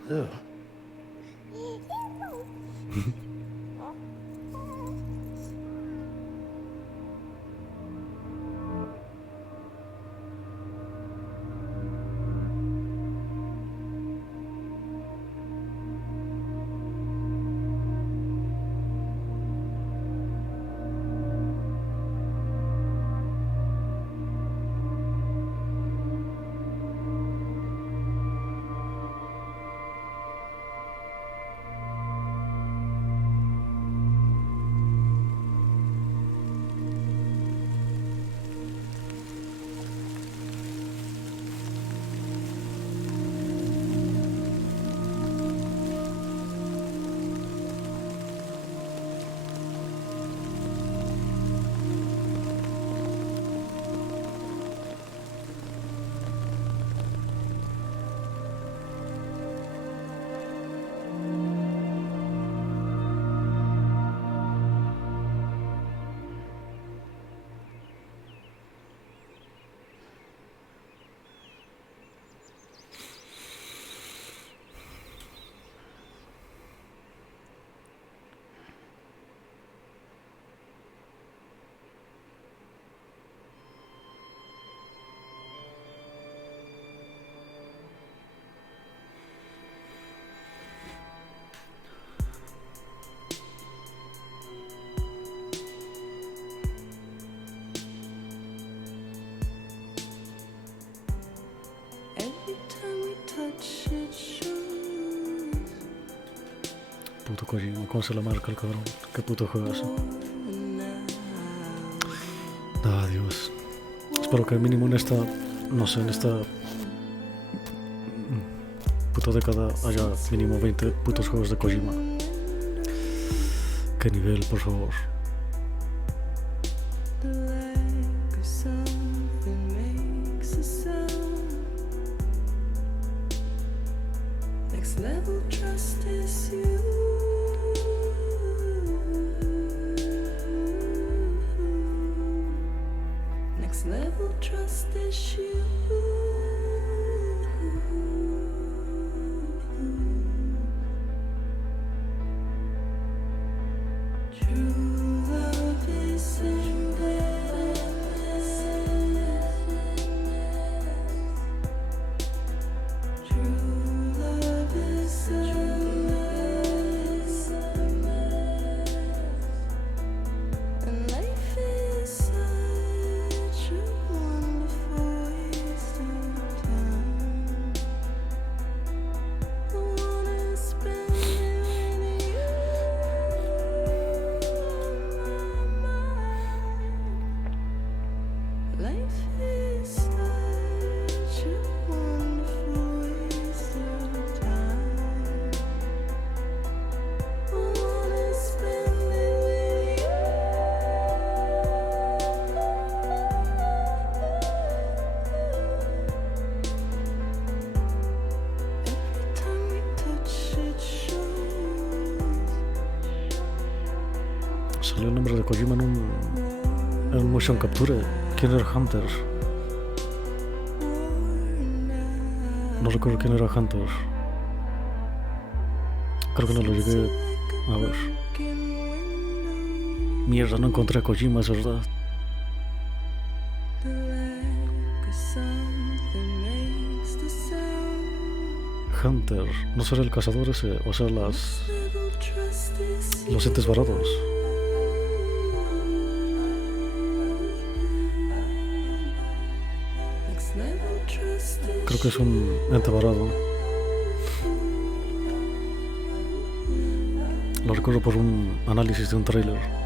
Lou. Puto Kojima, ¿cómo se la marca el cabrón? Qué puto juegazo. Ah, Dios. Espero que mínimo en esta, no sé, en esta puta década haya mínimo 20 putos juegos de Kojima. Qué nivel, por favor. And life is such a wonderful waste. salió el nombre de Kojima en un motion capture. ¿Quién era Hunter? No recuerdo quién era Hunter. Creo que no lo llegué a ver. Mierda, no encontré a Kojima, es verdad. Hunter, ¿no será el cazador ese? O sea, los entes varados. Creo que es un ente varado. Lo recuerdo por un análisis de un tráiler.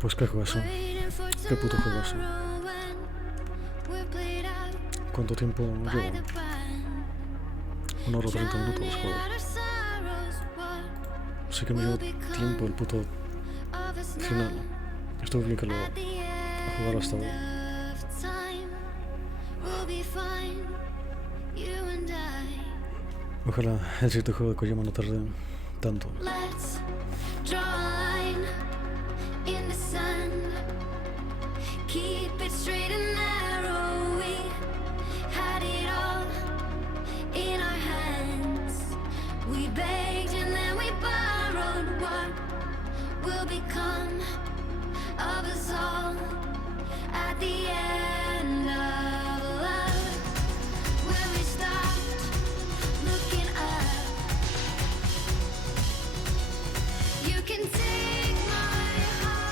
Pues qué juegazo. Qué puto juegazo. ¿Cuánto tiempo llevo? 1 hora 30 minutos, joder. Sí que me llevo tiempo el puto final. Estuvo bien que lo jugara hasta hoy. Ojalá el siguiente juego de Kojima no tarde tanto. Keep it straight and narrow. We had it all in our hands. We begged and then we borrowed. What will become of us all at the end of love? When we stopped looking up, you can take my heart.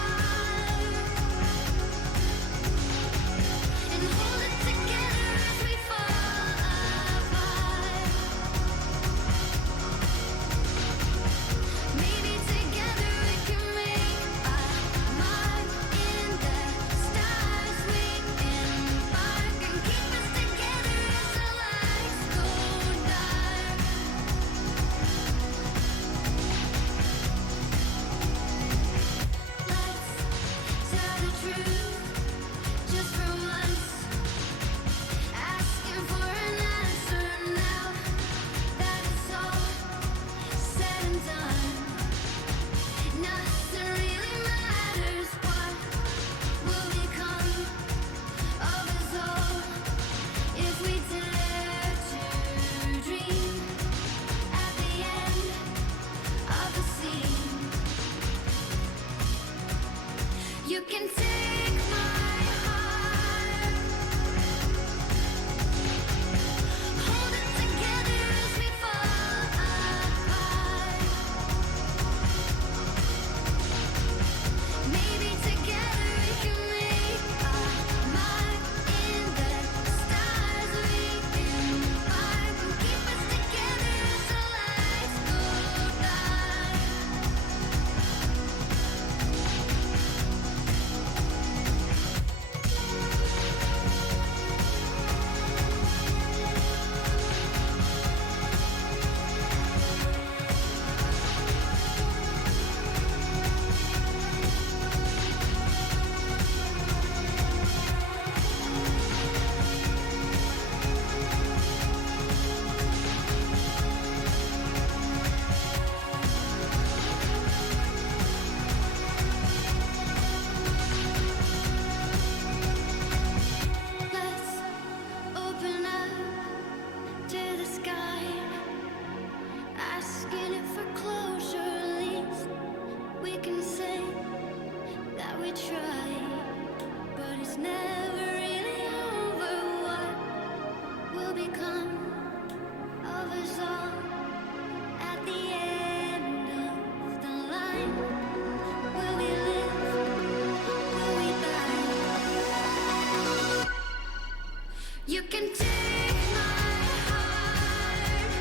become of us all at the end of the line? Will we live? Will we die? You can take my heart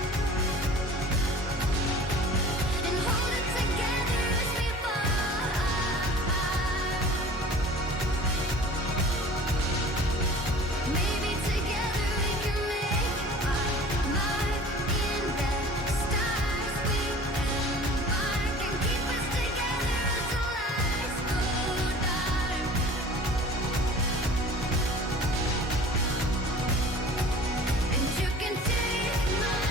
and hold it together as we fall apart. Maybe together we can make our mark in the stars. We embark and keep us together until lights go dark. And you can take my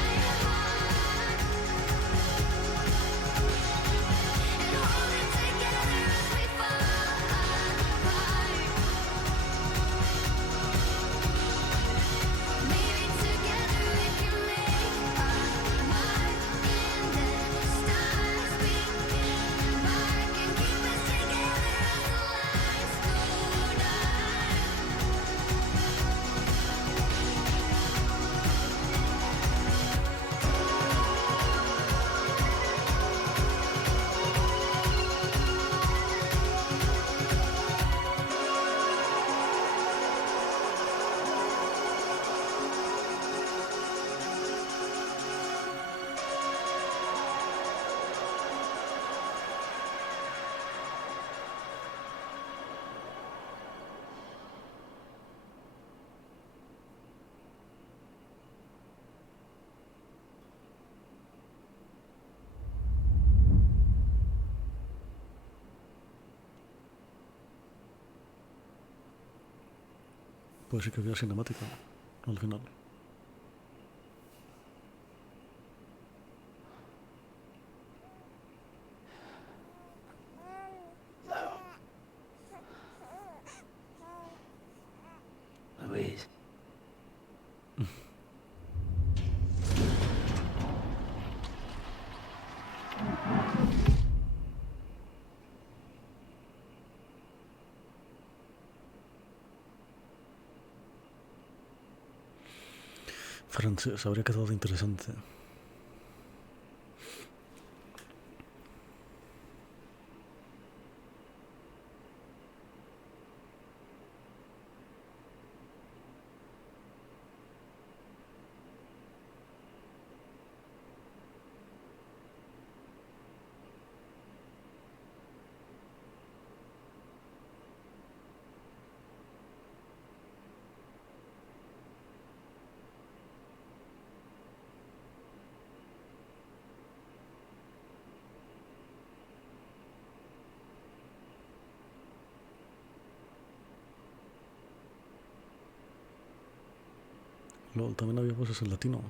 heart and hold it together as we fall apart. Maybe together we can make our mark in the stars. We embark and keep us together until lights go dark. Puede ser que había cinemática al final. Louise. Francés, habría quedado interesante. LOL, también había voces en latino.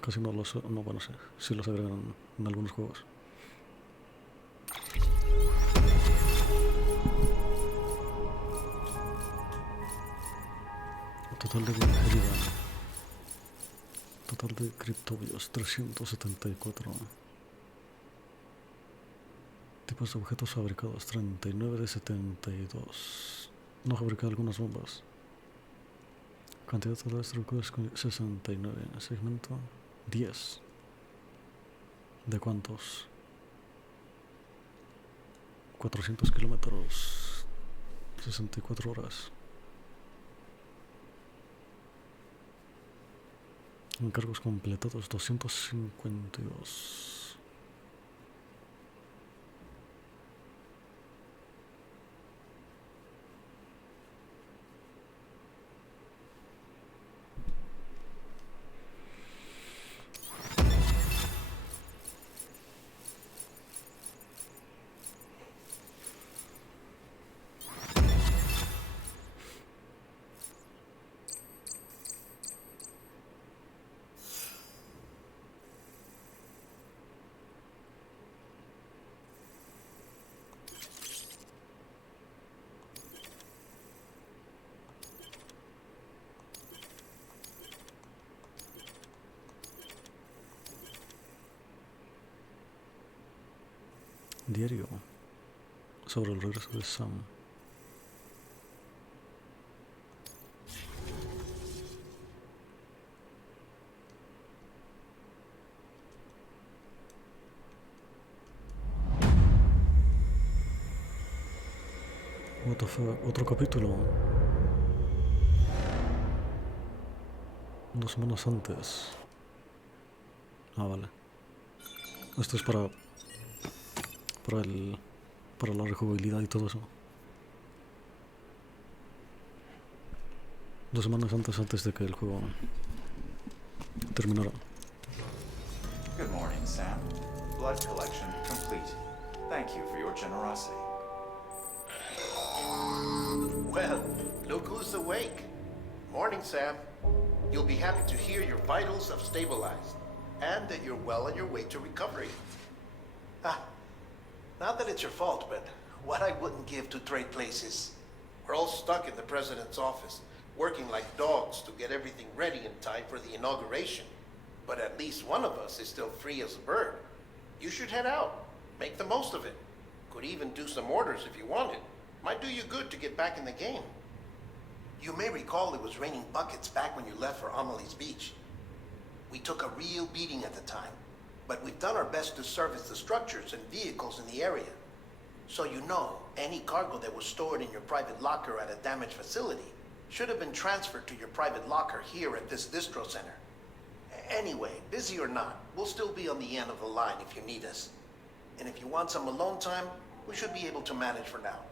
Casi no los... No, bueno, sí los agregan en algunos juegos. Total de brujería. Total de criptobios, 374. Tipos de objetos fabricados, 39 de 72. No fabrica algunas bombas. Cantidad total de estructuras, 69. Segmento, 10. ¿De cuántos? 400 kilómetros, 64 horas. Encargos completados, 252. Diario sobre el regreso de Sam. What the fuck? Otro capítulo. 2 semanas antes. Ah, vale. Esto es para la rejugabilidad y todo eso. 2 semanas antes de que el juego terminara. Good morning, Sam. Blood collection complete. Thank you for your generosity. Well, look who's awake. Morning, Sam. You'll be happy to hear your vitals have stabilized, and that you're well on your way to recovery. Not that it's your fault, but what I wouldn't give to trade places. We're all stuck in the president's office, working like dogs to get everything ready in time for the inauguration. But at least one of us is still free as a bird. You should head out. Make the most of it. Could even do some orders if you wanted. Might do you good to get back in the game. You may recall it was raining buckets back when you left for Amelie's Beach. We took a real beating at the time, but we've done our best to service the structures and vehicles in the area. So you know, any cargo that was stored in your private locker at a damaged facility should have been transferred to your private locker here at this distro center. Anyway, busy or not, we'll still be on the end of the line if you need us. And if you want some alone time, we should be able to manage for now.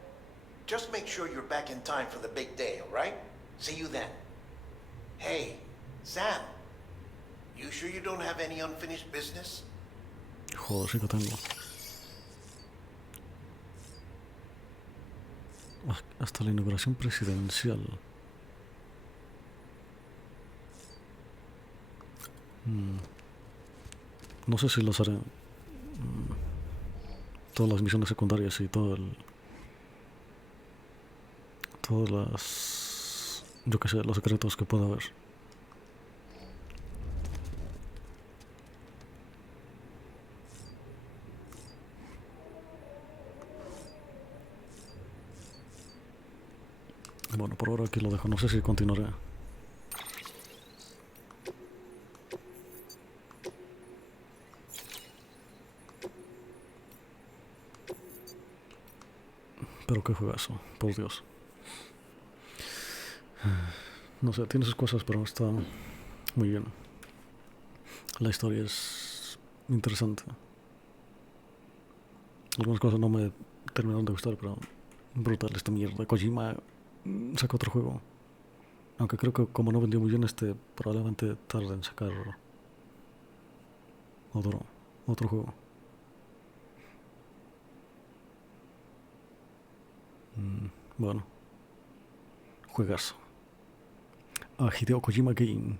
Just make sure you're back in time for the big day, all right? See you then. Hey, Sam. You sure you don't have any unfinished business? Joder, sí que tengo. Hasta la inauguración presidencial. No sé si las haré. Todas las misiones secundarias y todas las... yo qué sé, los secretos que pueda haber. Bueno, por ahora aquí lo dejo. No sé si continuaré. Pero qué juegazo, por Dios. No sé, tiene sus cosas, pero está muy bien. La historia es interesante. Algunas cosas no me terminaron de gustar, pero brutal esta mierda. Kojima saca otro juego. Aunque creo que como no vendió muy bien probablemente tarde en sacar otro juego. Bueno, juegazo. Hideo Kojima Game.